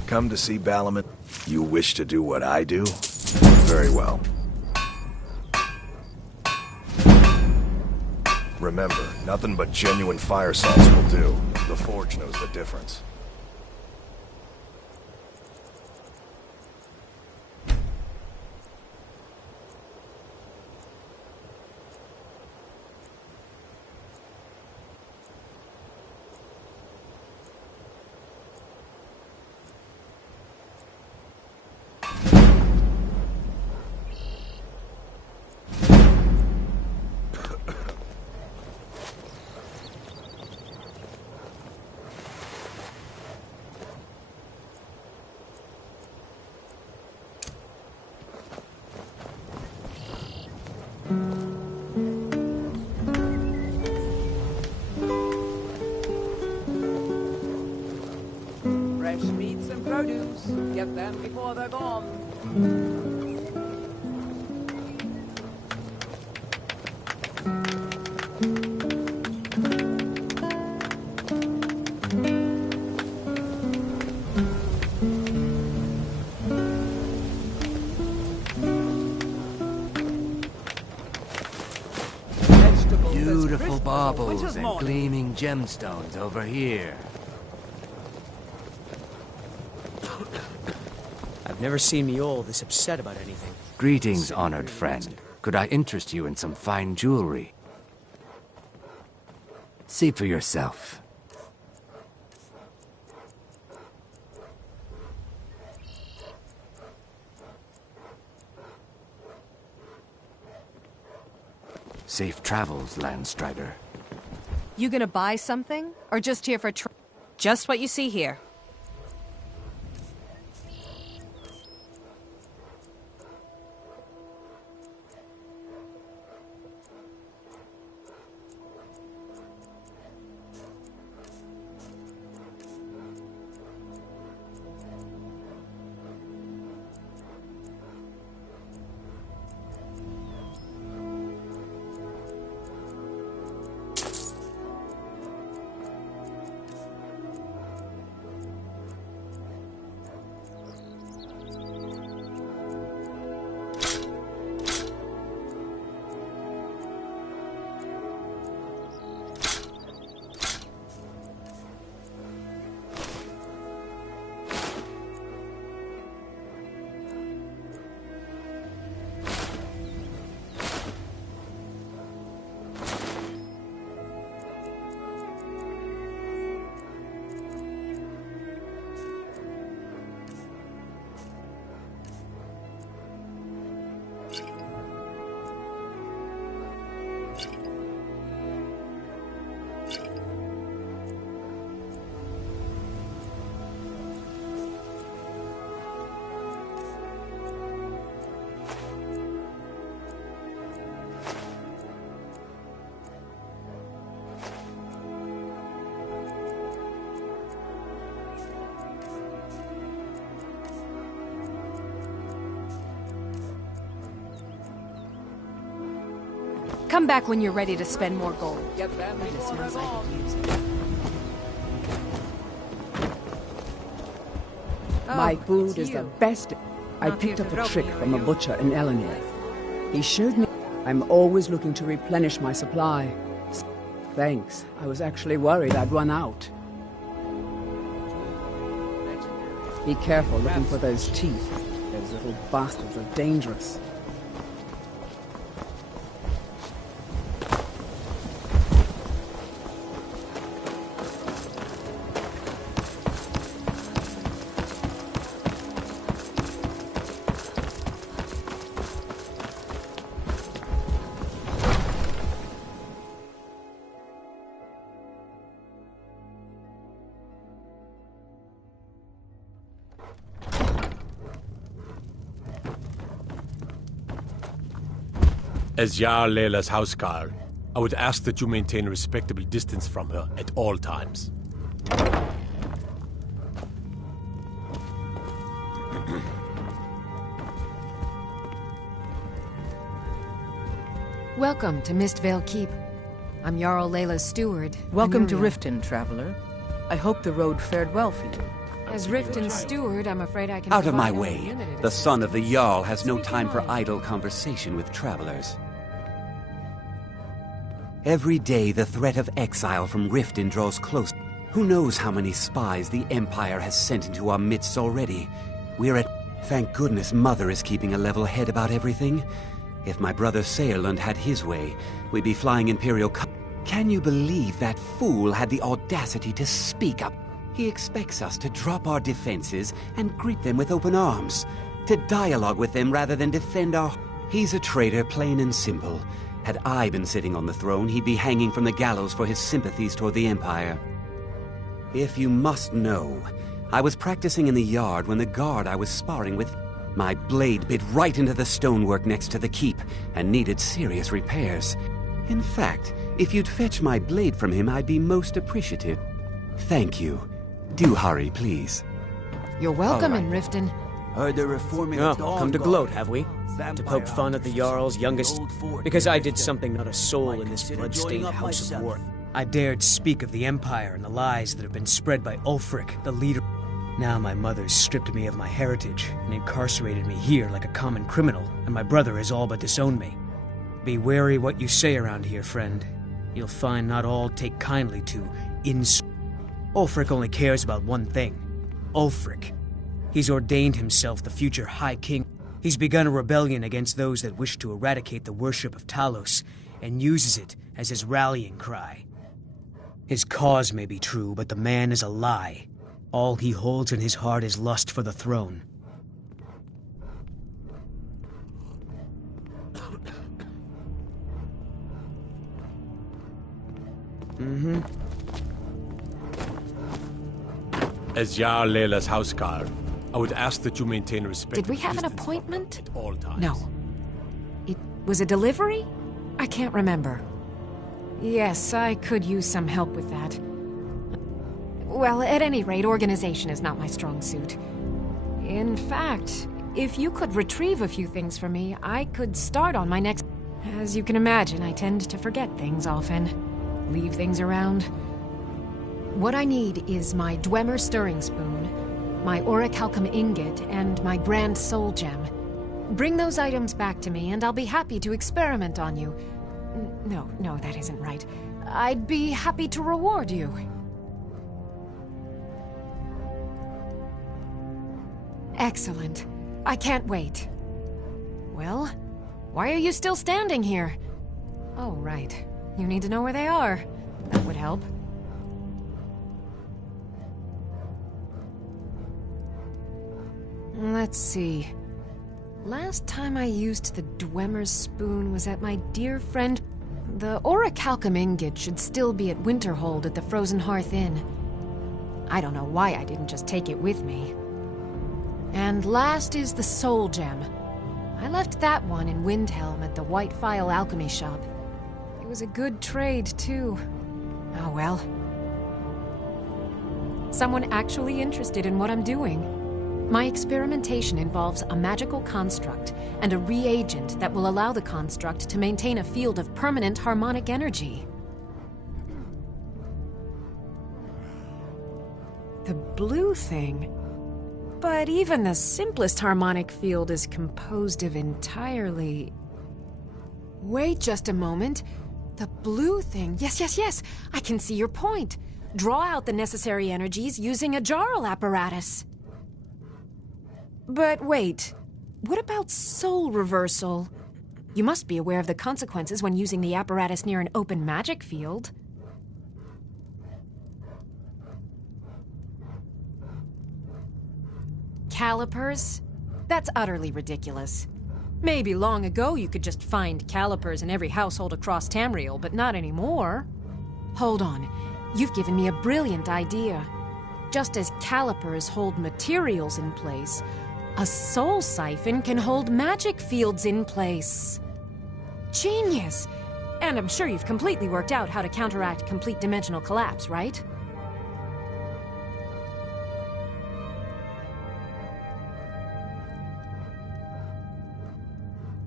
Come to see Balaman? You wish to do what I do? Very well. Remember, nothing but genuine fire salts will do. The Forge knows the difference. Fresh meats and produce. Get them before they're gone. Beautiful baubles and gleaming gemstones over here. I've never seen Mjol this upset about anything. Greetings, honored friend. Could I interest you in some fine jewelry? See for yourself. Safe travels, Landstrider. You gonna buy something? Or just here for just what you see here. Come back when you're ready to spend more gold. Get them It before smells they're like gone. it needs it. My Oh, food it's is you. the best. I Not picked here up to a rope trick me, are from a you? butcher in Eleanor. He showed me I'm always looking to replenish my supply. Thanks. I was actually worried I'd run out. Be careful looking for those teeth. Those little bastards are dangerous. As Jarl Leila's housecarl, I would ask that you maintain a respectable distance from her at all times. Welcome to Mistvale Keep. I'm Jarl Leila's steward. Welcome to Anuria. Riften, traveler. I hope the road fared well for you. As Riften's steward, I'm afraid I can Out of my provide way. only limited The son of the Jarl has no Speak time your for mind. idle conversation with travelers. Every day the threat of exile from Riften draws close. Who knows how many spies the Empire has sent into our midst already? We're at... Thank goodness Mother is keeping a level head about everything. If my brother Saerlund had his way, we'd be flying Imperial... Can you believe that fool had the audacity to speak up? He expects us to drop our defenses and greet them with open arms. To dialogue with them rather than defend our... He's a traitor, plain and simple. Had I been sitting on the throne, he'd be hanging from the gallows for his sympathies toward the Empire. If you must know, I was practicing in the yard when the guard I was sparring with... My blade bit right into the stonework next to the keep and needed serious repairs. In fact, if you'd fetch my blade from him, I'd be most appreciative. Thank you. Do hurry, please. You're welcome All in Riften. Heard they're reforming the Dawn come to Guard. gloat, have we? To poke fun at the Jarl's youngest... Because I did something not a soul in this blood-stained house of war. I dared speak of the Empire and the lies that have been spread by Ulfric, the leader. Now my mother's stripped me of my heritage and incarcerated me here like a common criminal, and my brother has all but disowned me. Be wary what you say around here, friend. You'll find not all take kindly to Ulfric only cares about one thing. Ulfric. He's ordained himself the future High King. He's begun a rebellion against those that wish to eradicate the worship of Talos, and uses it as his rallying cry. His cause may be true, but the man is a lie. All he holds in his heart is lust for the throne. As Jarl Leila's housecarl, I would ask that you maintain a respectable Did we have an distance from her appointment? at all times. No. It was a delivery? I can't remember. Yes, I could use some help with that. Well, at any rate, organization is not my strong suit. In fact, if you could retrieve a few things for me, I could start on my next... As you can imagine, I tend to forget things often. Leave things around. What I need is my Dwemer stirring spoon, my orichalcum ingot, and my grand soul gem. Bring those items back to me, and I'll be happy to experiment on you. No, that isn't right. I'd be happy to reward you. Excellent. I can't wait. Well, why are you still standing here? Oh, right. You need to know where they are. That would help. Let's see. Last time I used the Dwemer's spoon was at my dear friend... The orichalcum ingot should still be at Winterhold at the Frozen Hearth Inn. I don't know why I didn't just take it with me. And last is the soul gem. I left that one in Windhelm at the White Phial Alchemy Shop. It was a good trade, too. Oh well. Someone actually interested in what I'm doing. My experimentation involves a magical construct and a reagent that will allow the construct to maintain a field of permanent harmonic energy. The blue thing? But even the simplest harmonic field is composed of entirely... Wait just a moment. The blue thing. Yes. I can see your point. Draw out the necessary energies using a Jarl apparatus. But wait, what about soul reversal? You must be aware of the consequences when using the apparatus near an open magic field. Calipers? That's utterly ridiculous. Maybe long ago you could just find calipers in every household across Tamriel, but not anymore. Hold on, you've given me a brilliant idea. Just as calipers hold materials in place, a soul siphon can hold magic fields in place. Genius! And I'm sure you've completely worked out how to counteract complete dimensional collapse, right?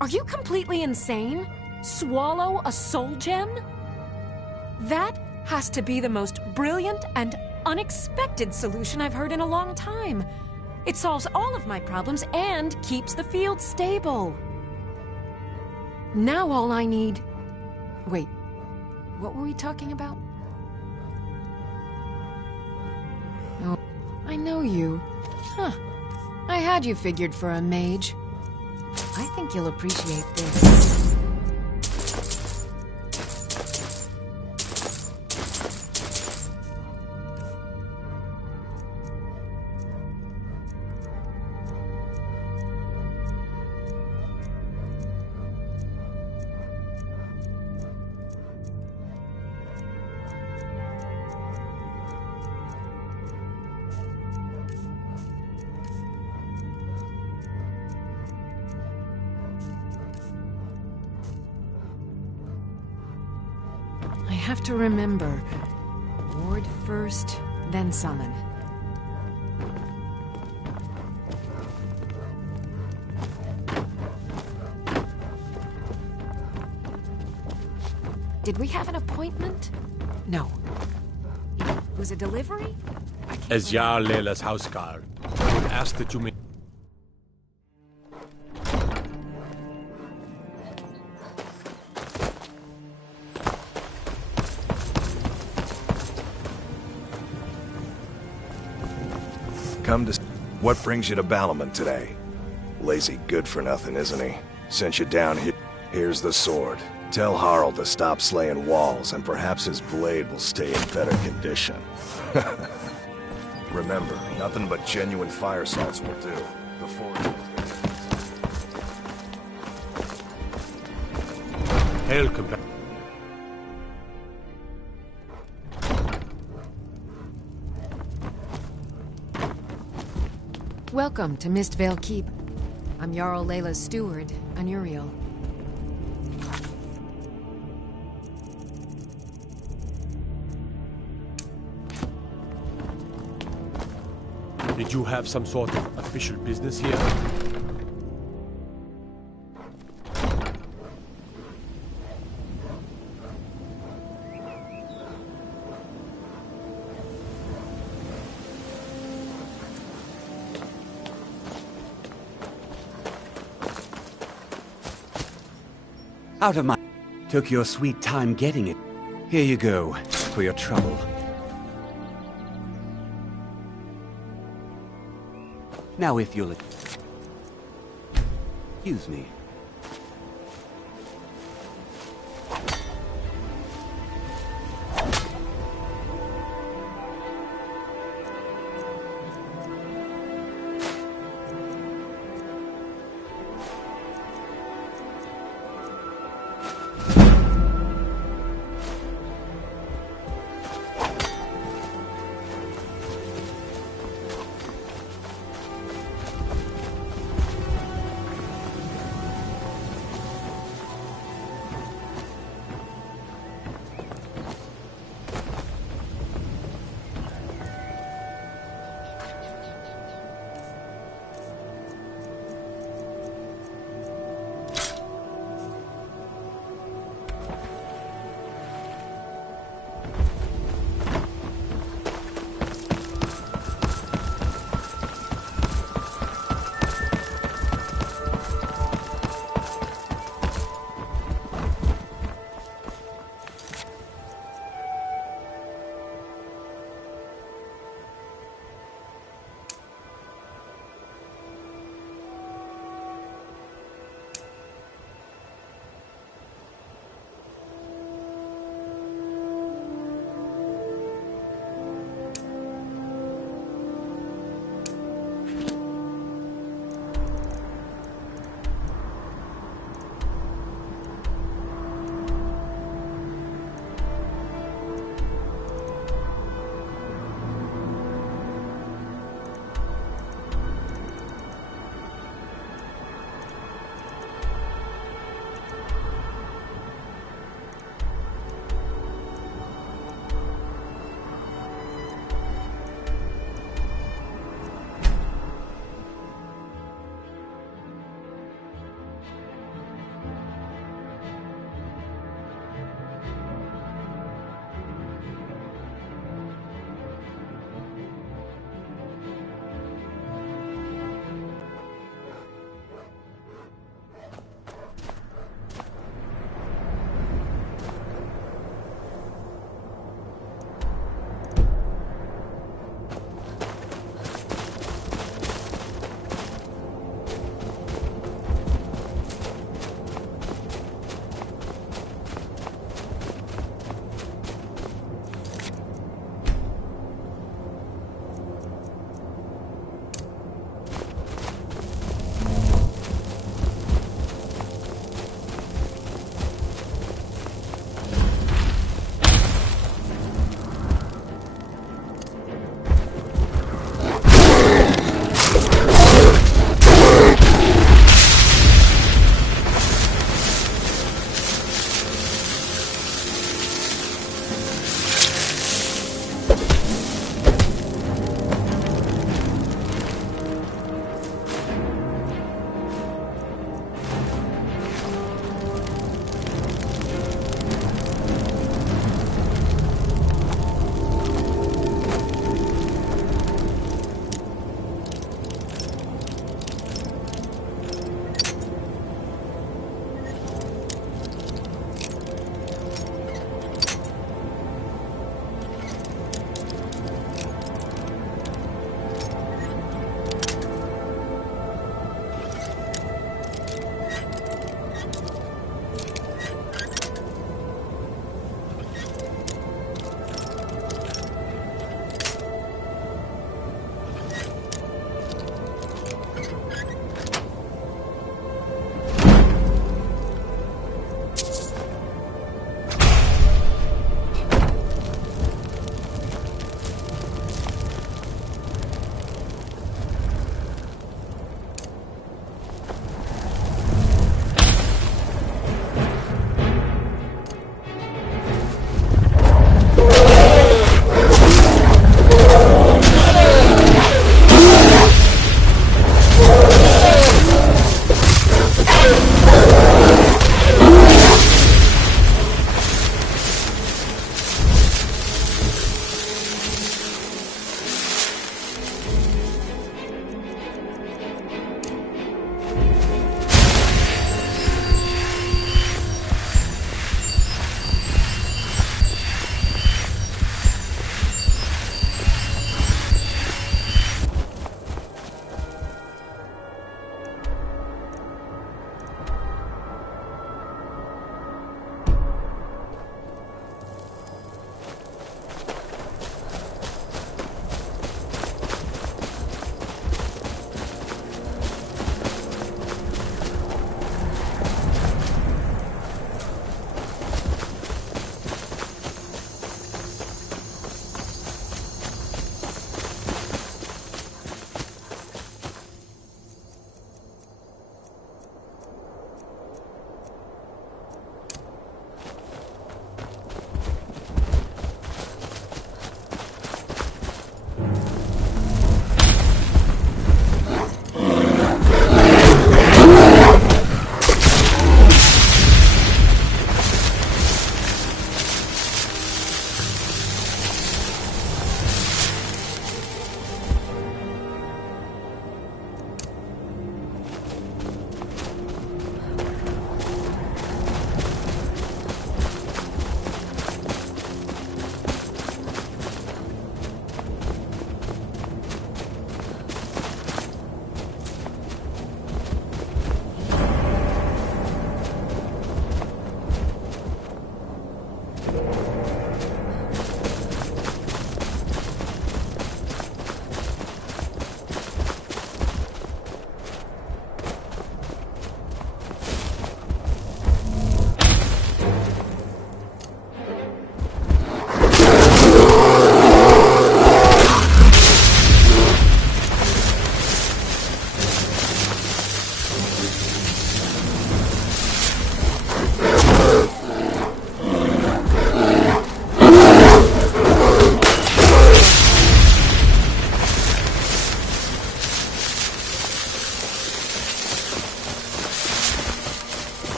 Are you completely insane? Swallow a soul gem? That has to be the most brilliant and unexpected solution I've heard in a long time. It solves all of my problems and keeps the field stable. Now all I need... Wait, what were we talking about? Oh, I know you. Huh. I had you figured for a mage. I think you'll appreciate this. I have to remember. Ward first, then summon. Did we have an appointment? No. It was a delivery? As Jarl Leila's houseguard, I would ask that you may... Come to... What brings you to Ballamon today? Lazy good-for-nothing, isn't he? Sent you down here. Here's the sword. Tell Harald to stop slaying walls, and perhaps his blade will stay in better condition. Remember, nothing but genuine fire salts will do. The forge... Hail, companion. Welcome to Mistvale Keep. I'm Jarl Leila's steward, Anuriel. Did you have some sort of official business here? Out of my... Took your sweet time getting it. Here you go, for your trouble. Now if you'll... Excuse me.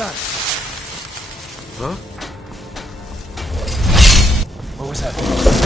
that? Huh? What was that?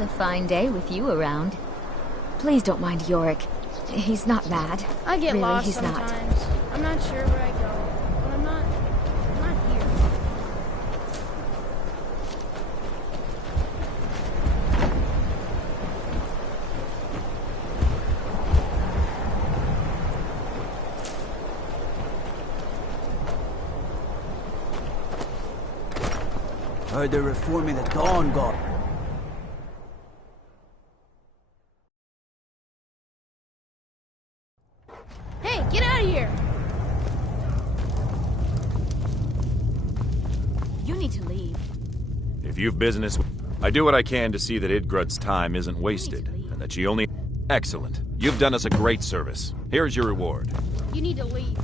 It's a fine day with you around. Please don't mind Yorick. He's not mad. I get really, lost he's sometimes. not. I'm not sure where I go. When I'm not here. Heard they're reforming the Dawn Guard. Hey, get out of here! You need to leave. If you've business, I do what I can to see that Idgrud's time isn't wasted, and that she only... Excellent. You've done us a great service. Here's your reward. You need to leave.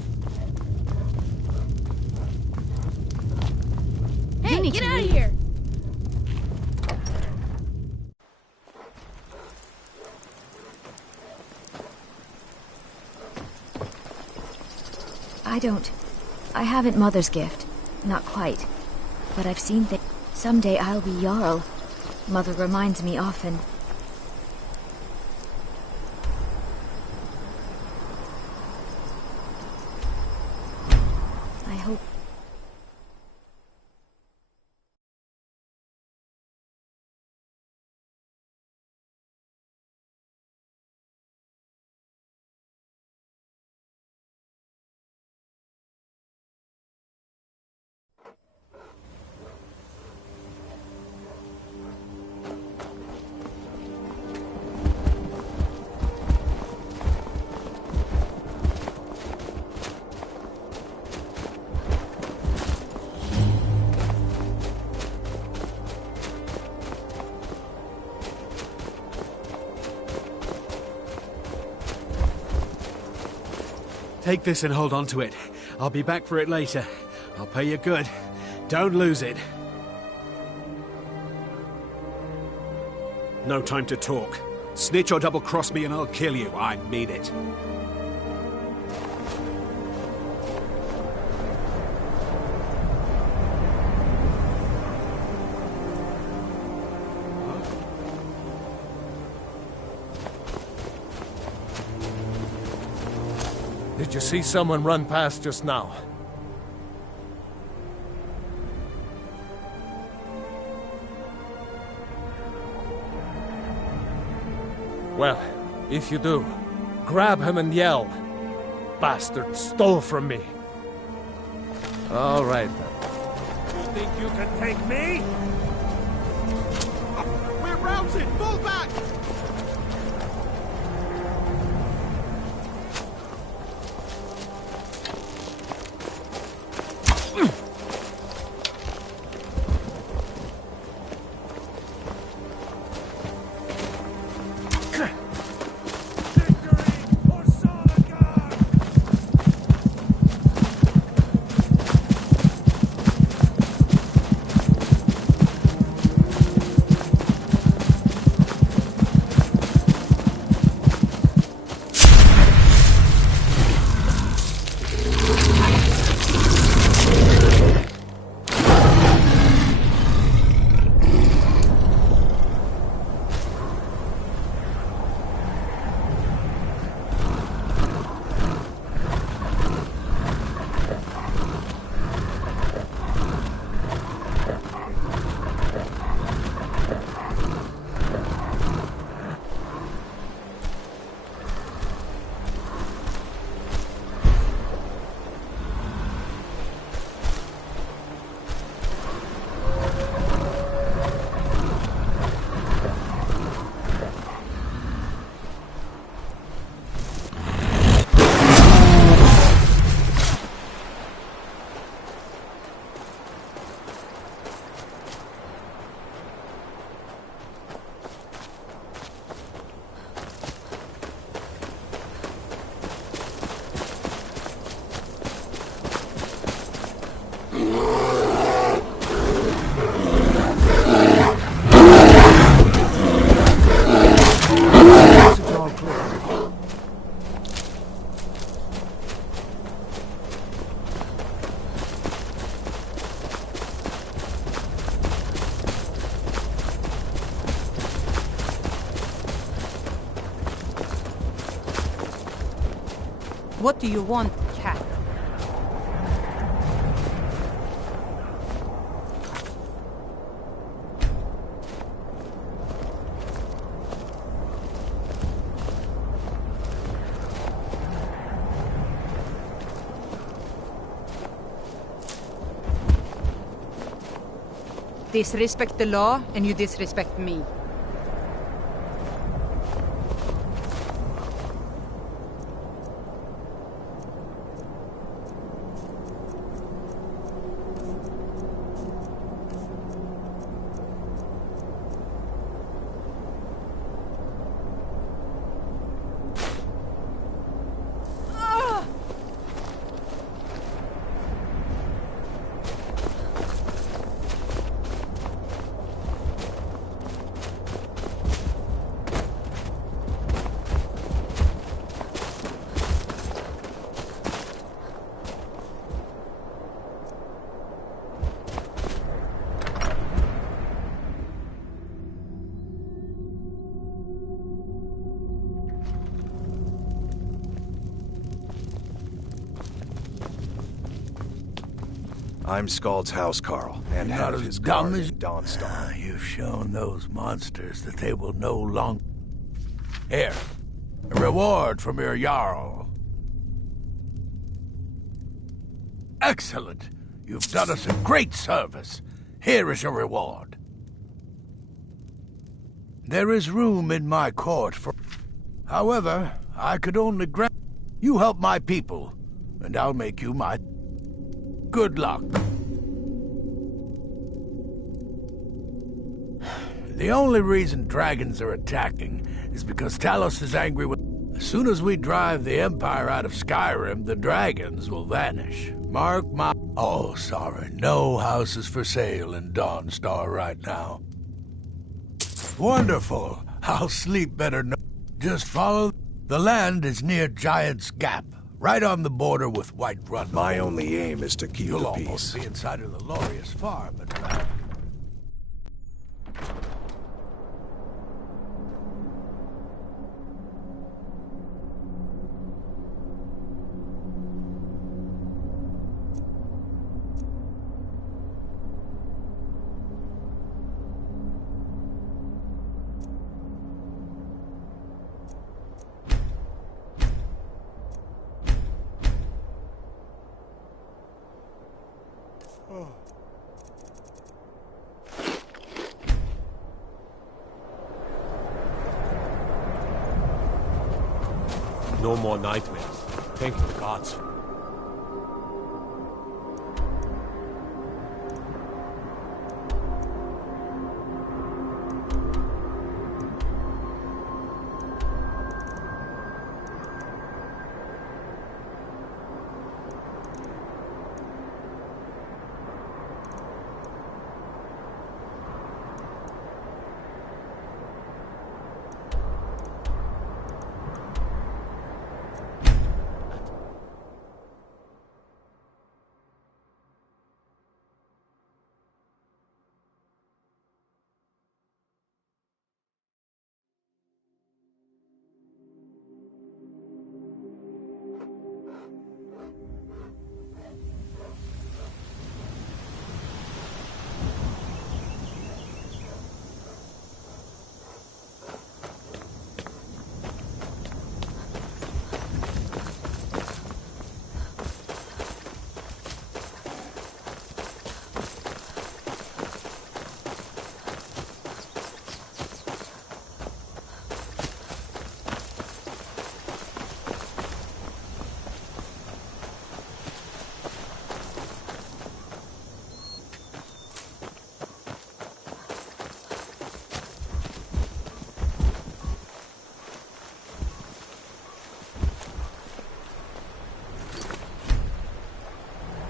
You Hey, need get to out of leave. here! I haven't Mother's gift. Not quite. But I've seen things. Someday I'll be Jarl. Mother reminds me often. I hope... Take this and hold on to it. I'll be back for it later. I'll pay you good. Don't lose it. No time to talk. Snitch or double-cross me and I'll kill you. I mean it. Did you see someone run past just now? Well, if you do, grab him and yell. Bastard stole from me. All right then. You think you can take me? We're routed! Fall back! What do you want, cat? Disrespect the law, and you disrespect me. I'm Scald's house, Carl, and You're head not of as his dumb guard as in Dawnstar. You've shown those monsters that they will no longer... Here, a reward from your Jarl. Excellent! You've done us a great service. Here is your reward. There is room in my court for... However, I could only grant... You help my people, and I'll make you my... Good luck. The only reason dragons are attacking is because Talos is angry with... As soon as we drive the Empire out of Skyrim, the dragons will vanish. Mark my... Oh, sorry. No houses for sale in Dawnstar right now. Wonderful. I'll sleep better no... Just follow... The land is near Giant's Gap, right on the border with Whiterun. My only aim is to keep You'll the almost peace. be inside of the Laureus farm, but... No more nightmares. Thank the gods.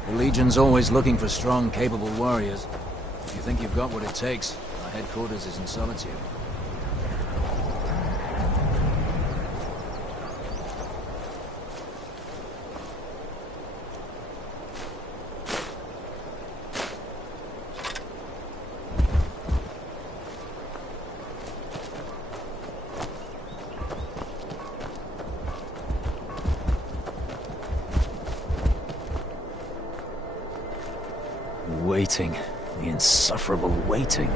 The Legion's always looking for strong, capable warriors. If you think you've got what it takes, our headquarters is in Solitude. Waiting. The insufferable waiting.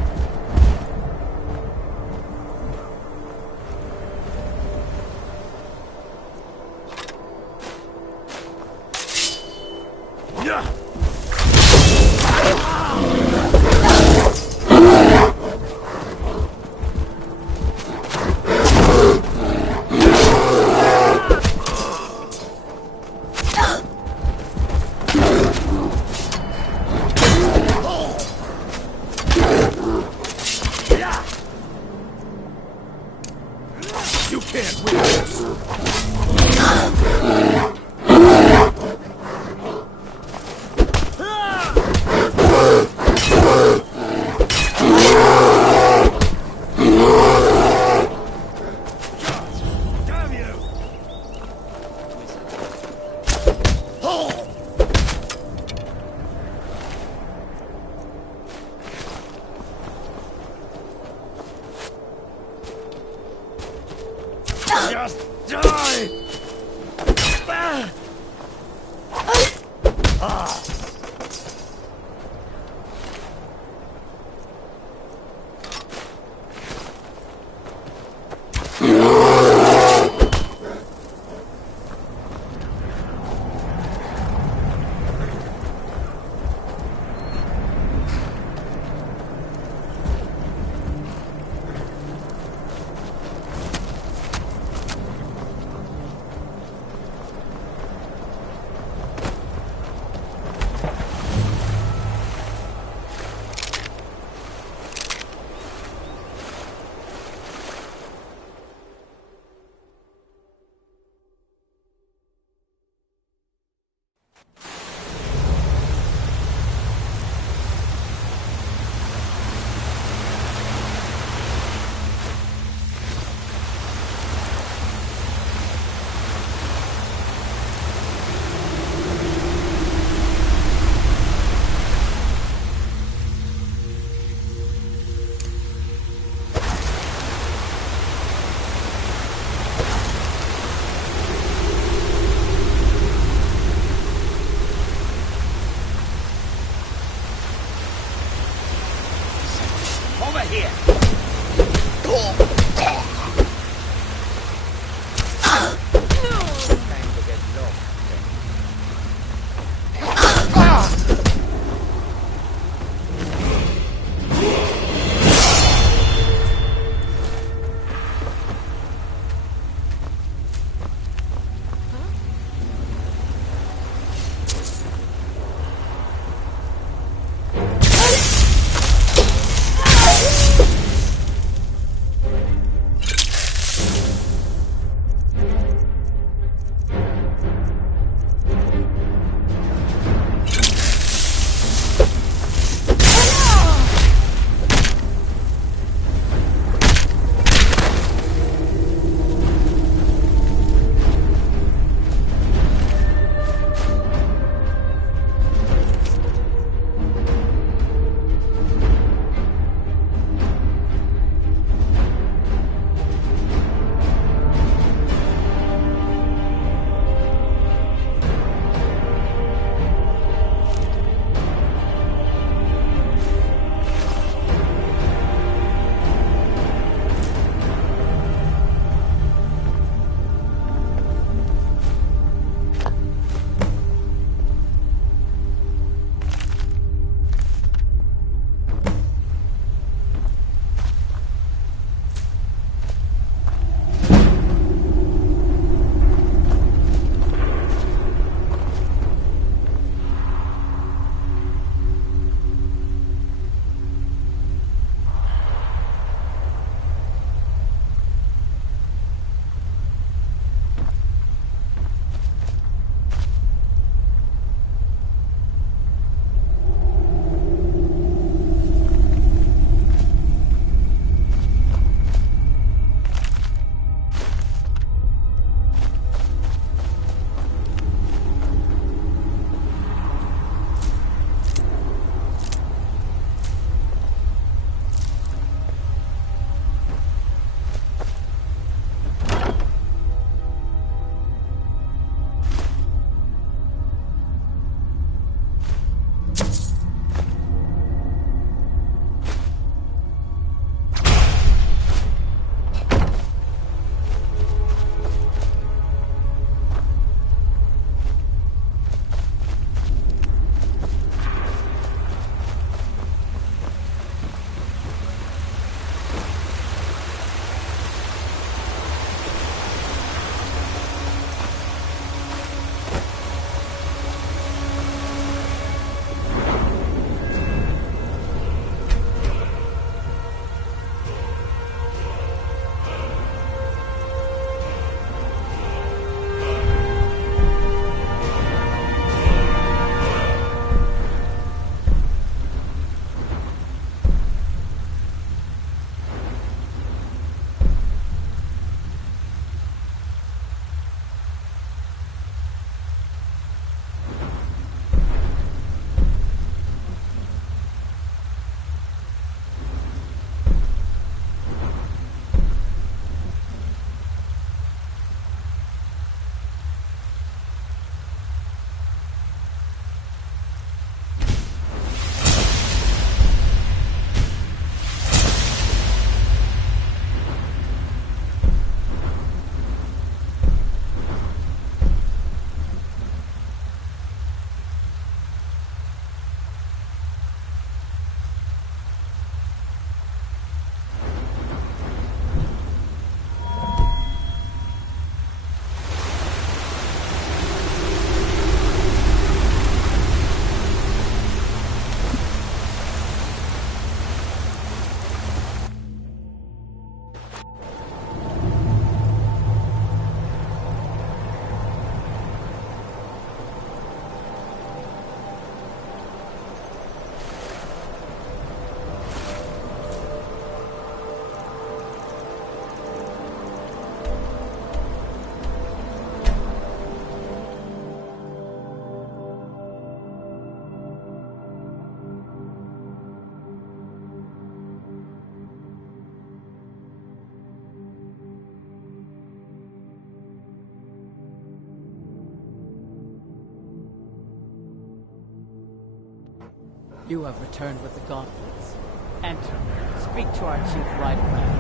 You have returned with the gauntlets. Enter. Speak to our chief right away.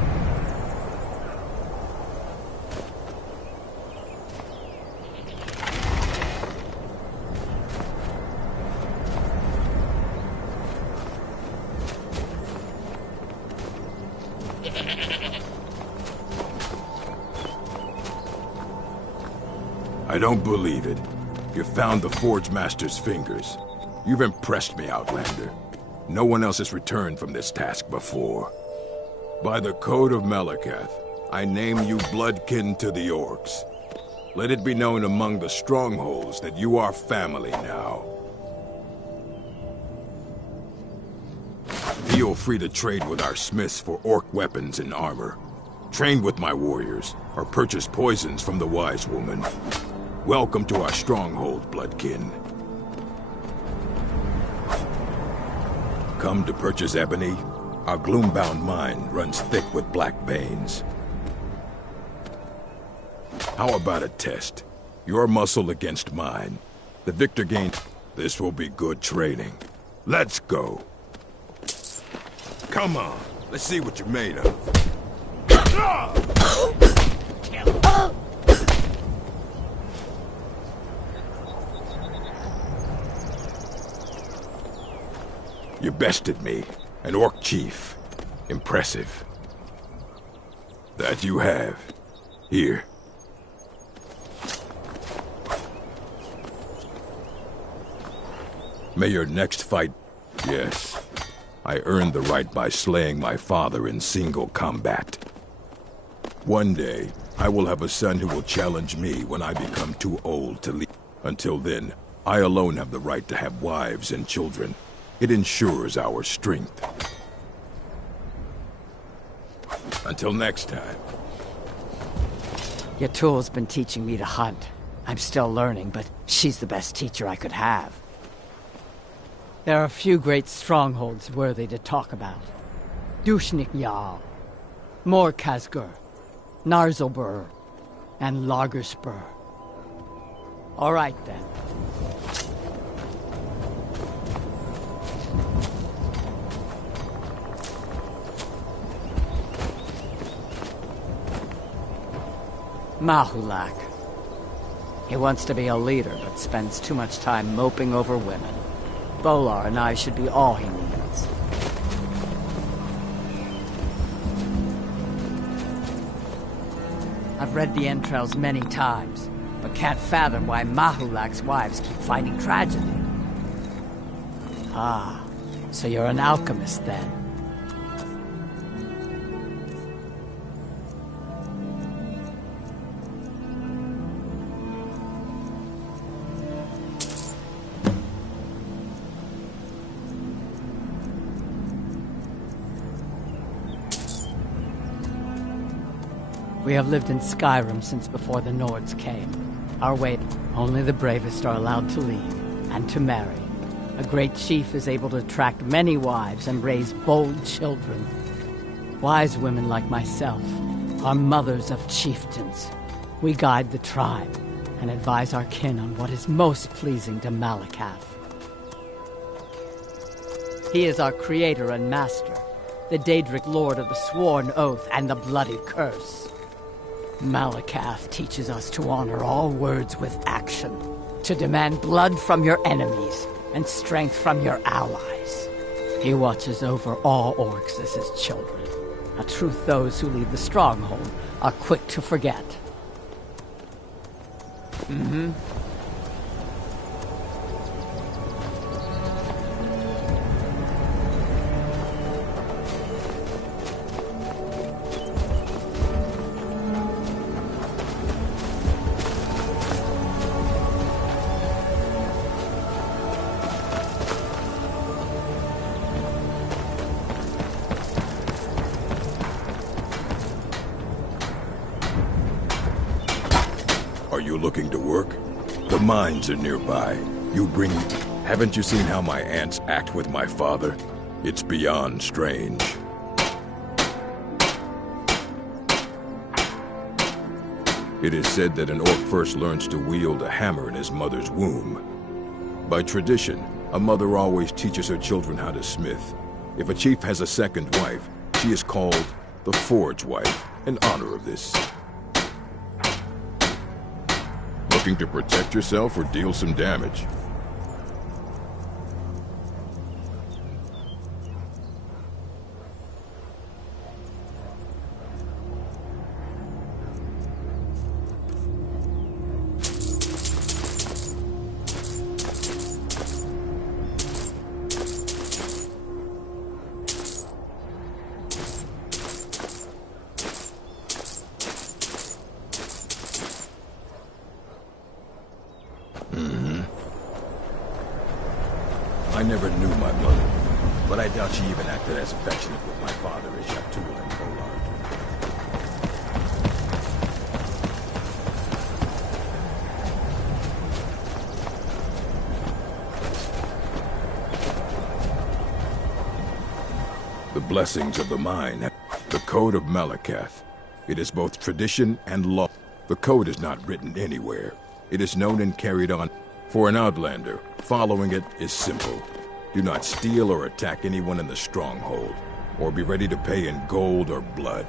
I don't believe it. You found the Forge Master's fingers. You've impressed me, Outlander. No one else has returned from this task before. By the Code of Malakath, I name you Bloodkin to the Orcs. Let it be known among the strongholds that you are family now. Feel free to trade with our smiths for orc weapons and armor. Train with my warriors, or purchase poisons from the wise woman. Welcome to our stronghold, Bloodkin. Come to purchase ebony? Our gloom-bound mine runs thick with black veins. How about a test? Your muscle against mine. The victor gains. This will be good training. Let's go. Come on, let's see what you're made of. You bested me, an orc chief. Impressive. That you have. Here. May your next fight... Yes. I earned the right by slaying my father in single combat. One day, I will have a son who will challenge me when I become too old to lead. Until then, I alone have the right to have wives and children. It ensures our strength. Until next time. Yatul's been teaching me to hunt. I'm still learning, but she's the best teacher I could have. There are a few great strongholds worthy to talk about. Dushnik Jarl, Morkazgur, Narzobur, and Lagerspur. All right, then. Mahulak. He wants to be a leader, but spends too much time moping over women. Bolar and I should be all he needs. I've read the entrails many times, but can't fathom why Mahulak's wives keep finding tragedy. Ah, so you're an alchemist then. We have lived in Skyrim since before the Nords came. Our way, only the bravest are allowed to lead, and to marry. A great chief is able to attract many wives and raise bold children. Wise women like myself are mothers of chieftains. We guide the tribe, and advise our kin on what is most pleasing to Malakath. He is our creator and master, the Daedric Lord of the Sworn Oath and the Bloody Curse. Malakath teaches us to honor all words with action, to demand blood from your enemies and strength from your allies. He watches over all orcs as his children, a truth those who leave the stronghold are quick to forget. Are you looking to work? The mines are nearby. You bring... Haven't you seen how my aunts act with my father? It's beyond strange. It is said that an orc first learns to wield a hammer in his mother's womb. By tradition, A mother always teaches her children how to smith. If a chief has a second wife, she is called the Forge Wife, in honor of this. Looking to protect yourself or deal some damage? I never knew my mother, but I doubt she even acted as affectionate with my father as Yatul and Pollard. The blessings of the mine, the Code of Malakath. It is both tradition and law. The code is not written anywhere. It is known and carried on. For an outlander, following it is simple. Do not steal or attack anyone in the stronghold, or be ready to pay in gold or blood.